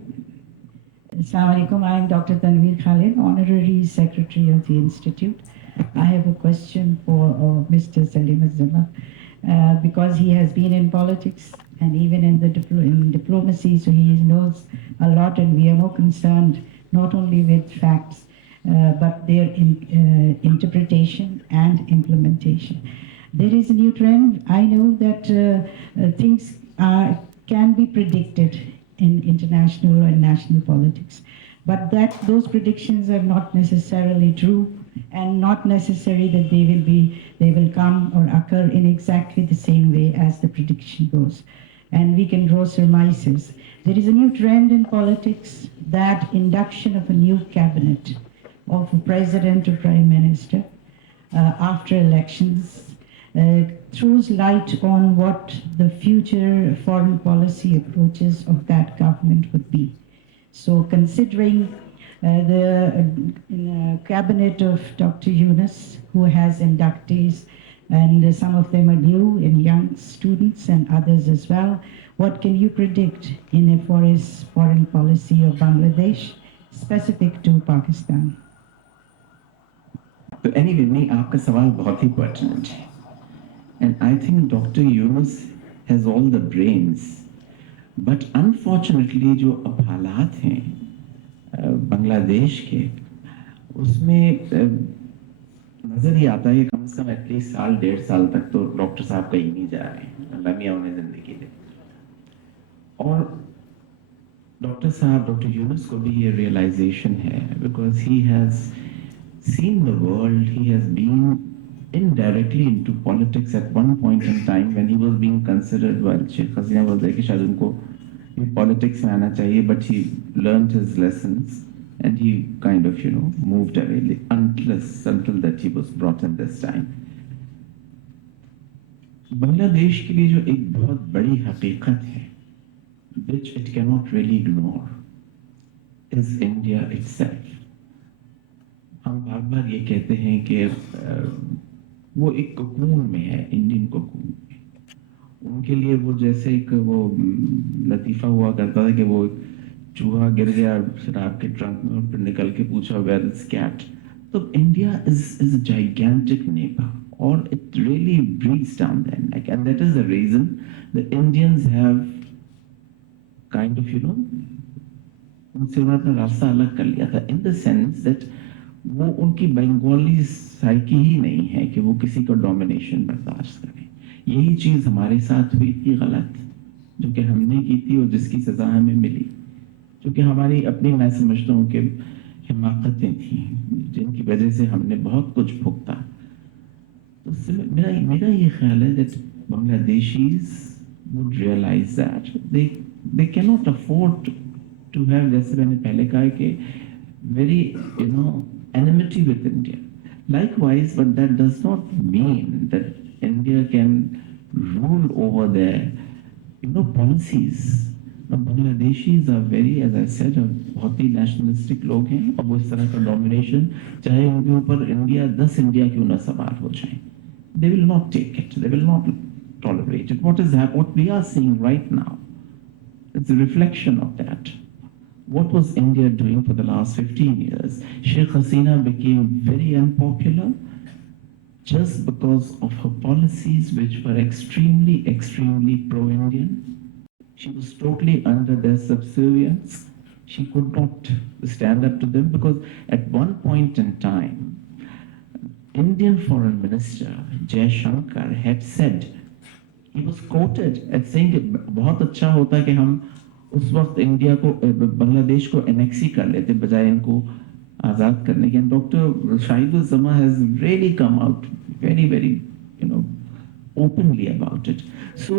Assalamu alaikum. I am Dr. Tanveer Khalid, Honorary Secretary of the Institute. I have a question for Mr. Salim Zafar, because he has been in politics and even in in diplomacy, so he knows a lot, and we are more concerned not only with facts, but their interpretation and implementation. There is a new trend. I know that things can be predicted in international and national politics, but those predictions are not necessarily true, and not necessary that they will come or occur in exactly the same way as the prediction goes. And we can draw surmises. There is a new trend in politics that induction of a new cabinet, of a president or prime minister after elections throws light on what the future foreign policy approaches of that government would be. So considering the cabinet of Dr. Yunus, who has inductees and some of them are new in young students and others as well. What can you predict in a foreign policy of Bangladesh specific to Pakistan? तो anyway, नहीं, आपका सवाल बहुत ही pertinent है. And I think Dr. Yunus has all the brains. But unfortunately, जो अब हालात हैं बांग्लादेश के, उसमें नज़र ही आता है कि कम से कम एटलीस्ट साल 1.5 साल तक तो डॉक्टर साहब कहीं नहीं जा रहे हैं, अल्लाह मियां उन्हें ज़िंदगी दे. और डॉक्टर साहब, डॉक्टर यूनुस को भी ये रियलाइजेशन है, because he has seen the world, he has been indirectly into politics at one point in time when he was being considered, while Sheikh Hasina was there कि शायद उनको ये politics में आना चाहिए, but he learned his lessons and he kind of, you know, moved away until that he was brought in this time. Bangladesh के लिए जो एक बहुत बड़ी हकीकत है, which it cannot really ignore, is India itself. हम बार बार ये कहते हैं कि वो एक कोकून में है, इंडियन कोकून में. उनके लिए वो जैसे एक वो लतीफ़ा हुआ करता था कि वो चूहा गिर गया शराब के ट्रंक में और फिर निकल के पूछा वेयर इज कैट. तो India is a gigantic neighbour और it really breathes down their neck, and that is the reason the Indians have kind of, you know, उनसे उन्होंने अपना रास्ता अलग कर लिया था, इन द सेंस दैट वो उनकी बंगाली साइकी ही नहीं है कि वो किसी को डोमिनेशन बर्दाश्त करें. यही चीज़ हमारे साथ हुई थी गलत, जो कि हमने की थी और जिसकी सज़ा हमें मिली, जो कि हमारी अपनी, मैं समझता हूँ कि हिमाकतें थी जिनकी वजह से हमने बहुत कुछ भुगता. तो मेरा ये ख्याल है that Bangladeshis would realise that they can not afford to have, जैसे मैंने पहले कहा कि very, you know, enmity with India. Likewise, but that does not mean that India can rule over their, you know, policies. Now, Bangladeshis are very, as I said, बहुत ही nationalistic लोग हैं और वो इस तरह का domination, चाहे उनके ऊपर इंडिया 10 इंडिया क्यों ना सवार हो जाए, they will not take it, they will not tolerate it. What we are seeing right now, it's a reflection of that. What was India doing for the last 15 years? Sheikh Hasina became very unpopular just because of her policies, which were extremely, extremely pro-Indian. She was totally under their subservience. She could not stand up to them because at one point in time, Indian Foreign Minister Jaishankar had said, he was quoted as saying कि बहुत अच्छा होता कि हम उस वक्त India को, बांग्लादेश को एनेक्सी कर लेते बजाय इनको आज़ाद करने के. And doctor Shahiduzzaman has really come out very very, you know, openly about it. So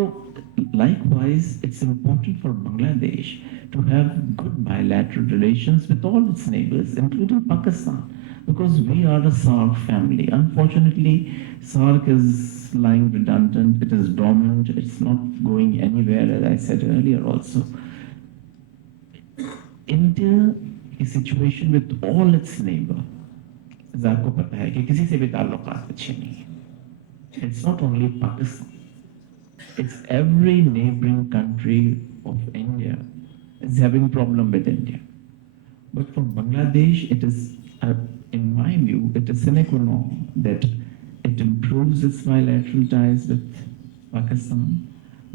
likewise, it's important for Bangladesh to have good bilateral relations with all its neighbors, including Pakistan, because we are a SARC family. Unfortunately, SARC is lying redundant, it is dormant, it's not going anywhere, as I said earlier also. India is situation with all its neighbor, आपको पता है कि किसी से भी ताल्लुकात अच्छे नहीं है. It's not only Pakistan, it's every neighboring country of India is having problem with India. But for Bangladesh, it is, in my view, it is sine qua non that it improves its bilateral ties with Pakistan.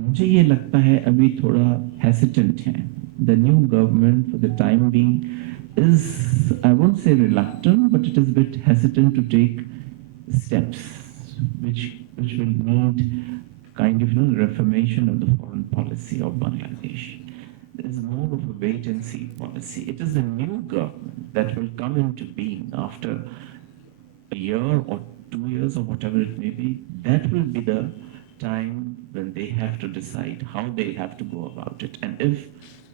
मुझे ये लगता है अभी थोड़ा hesitant है. The new government, for the time being, is, I won't say reluctant, but it is a bit hesitant to take steps which will need kind of, you know, reformation of the foreign policy of Bangladesh. There is more of a wait and see policy. It is the new government that will come into being after a year or 2 years or whatever it may be. That will be the time when they have to decide how they have to go about it. And if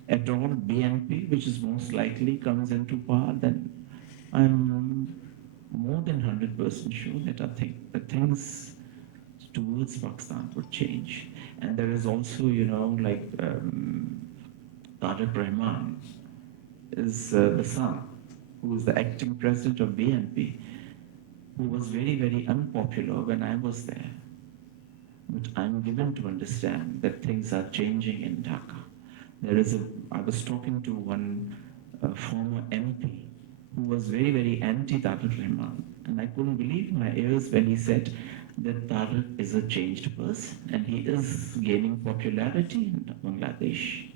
at all BNP, which is most likely, comes into power, then I'm more than 100% sure that the things towards Pakistan would change. And there is also, you know, like Tariq Rahman is the son, who is the acting president of BNP. who was very, very unpopular when I was there. But I'm given to understand that things are changing in Dhaka. I was talking to one former MP who was very, very anti-Tariq Rahman. And I couldn't believe my ears when he said that Tariq is a changed person and he is gaining popularity in Bangladesh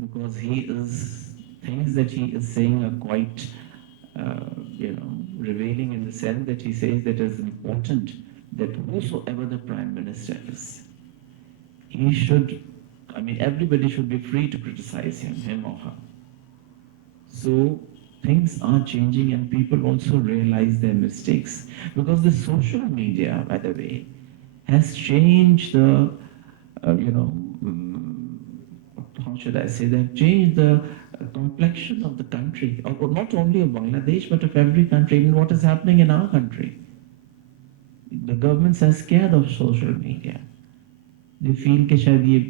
because things that he is saying are quite, revealing in the sense that he says that it is important that whosoever the Prime Minister is, he should, everybody should be free to criticize him or her. So things are changing and people also realize their mistakes because the social media, by the way, has changed the, how should I say, they have changed the complexion of the country, or not only of Bangladesh, but of every country, even what is happening in our country. The governments are scared of social media. They feel कि शायद ये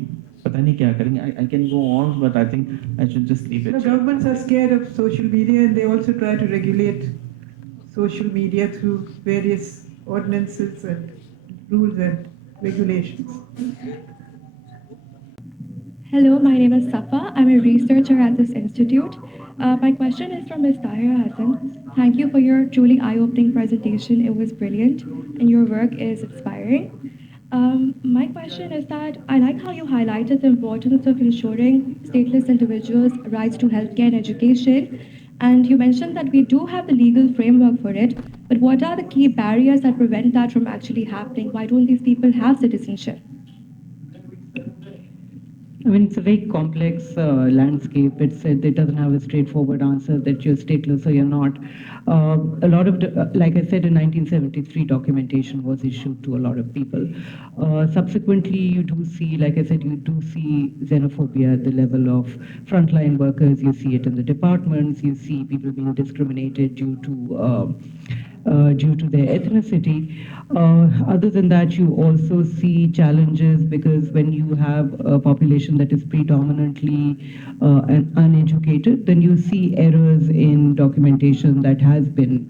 पता नहीं क्या करेंगे. I can go on, but I think I should just leave it. The governments are scared of social media and they also try to regulate social media through various ordinances and rules and regulations. Hello, my name is Safa. I'm a researcher at this institute. My question is from Ms. Tahera Hasan. Thank you for your truly eye-opening presentation. It was brilliant and your work is inspiring. My question is that I like how you highlighted the importance of ensuring stateless individuals' rights to healthcare and education. And you mentioned that we do have the legal framework for it, but what are the key barriers that prevent that from actually happening? Why don't these people have citizenship? I mean, it's a very complex landscape. It doesn't have a straightforward answer that you're stateless or you're not. A lot of, like I said, in 1973, documentation was issued to a lot of people. Subsequently, you do see, like I said, you do see xenophobia at the level of frontline workers. You see it in the departments. You see people being discriminated due to their ethnicity. Other than that, you also see challenges because when you have a population that is predominantly uneducated, then you see errors in documentation that has been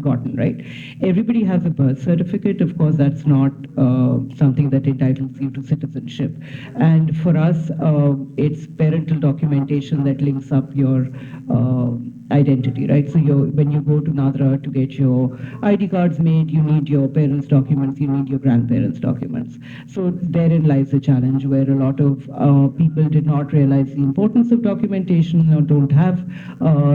gotten, right? Everybody has a birth certificate. Of course, that's not something that entitles you to citizenship. And for us, it's parental documentation that links up your identity, right? So when you go to Nadra to get your ID cards made, you need your parents' documents, you need your grandparents' documents. So therein lies the challenge where a lot of people did not realize the importance of documentation or don't have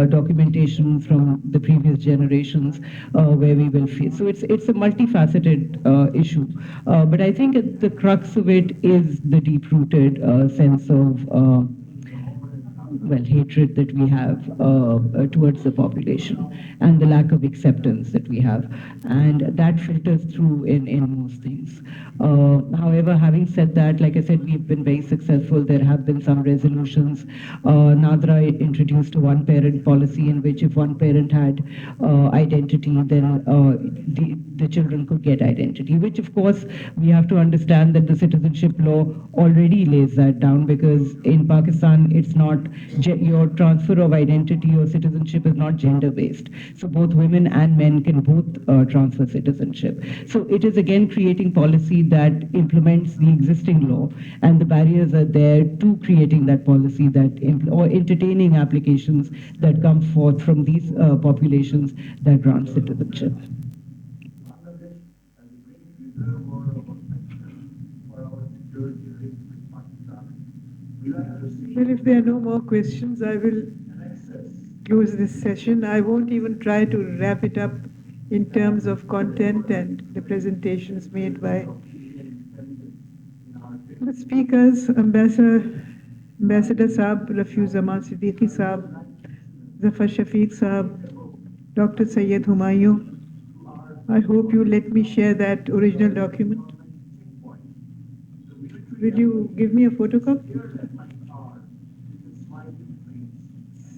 documentation from the previous generations where we will face. So it's a multifaceted issue. But I think at the crux of it is the deep-rooted sense of hatred that we have towards the population and the lack of acceptance that we have. And that filters through in most things. However, having said that, like I said, we've been very successful. There have been some resolutions. Nadra introduced a one-parent policy in which if one parent had identity, then the children could get identity, which of course we have to understand that the citizenship law already lays that down because in Pakistan, it's not your transfer of identity or citizenship is not gender-based. So both women and men can both transfer citizenship. So it is again creating policy that implements the existing law, and the barriers are there to creating that policy or entertaining applications that come forth from these populations that grant citizenship. Well, if there are no more questions, I will close this session. I won't even try to wrap it up in terms of content and the presentations made by the speakers, Ambassador Saab, Rafiuzzaman, Siddiqui Saab, Zafar Shafique Saab, Dr. Syed Humayun. I hope you let me share that original document. Will you give me a photocopy?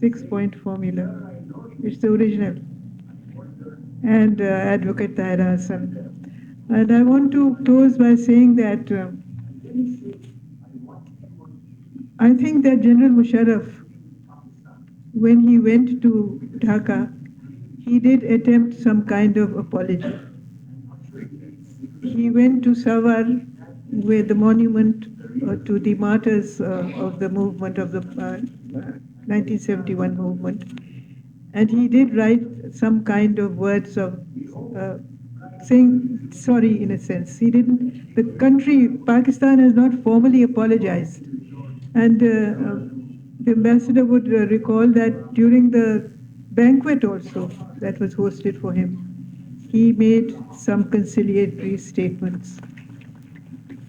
6-point formula. It's the original. And Advocate Tahera Hasan. And I want to close by saying that I think that General Musharraf, when he went to Dhaka, he did attempt some kind of apology. He went to Savar, where the monument to the martyrs of the movement of the 1971 movement, and he did write some kind of words of saying sorry in a sense. He didn't. The country, Pakistan, has not formally apologized, and the ambassador would recall that during the banquet also that was hosted for him, he made some conciliatory statements.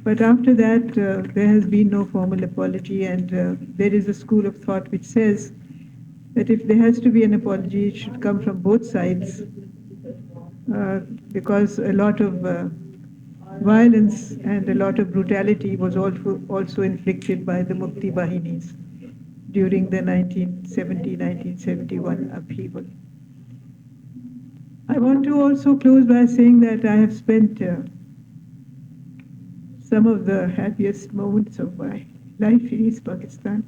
But after that, there has been no formal apology, and there is a school of thought which says that if there has to be an apology, it should come from both sides, because a lot of violence and a lot of brutality was also inflicted by the Mukti Bahinis during the 1970-1971 upheaval. I want to also close by saying that I have spent some of the happiest moments of my life in East Pakistan.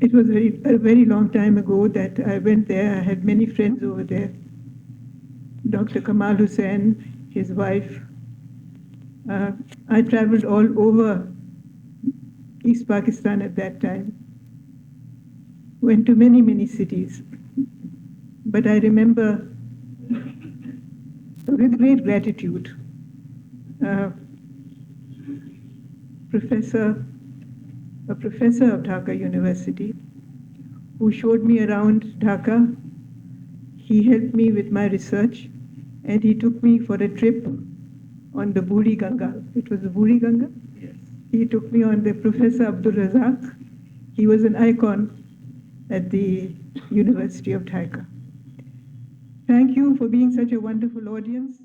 It was a very long time ago that I went there. I had many friends over there. Dr. Kamal Hussain, his wife. I traveled all over East Pakistan at that time. Went to many, many cities. But I remember with great gratitude, a professor of Dhaka University, who showed me around Dhaka. He helped me with my research, and he took me for a trip on the Buri Ganga. It was the Buri Ganga? Yes. He took me on the Professor Abdul Razak. He was an icon at the University of Dhaka. Thank you for being such a wonderful audience.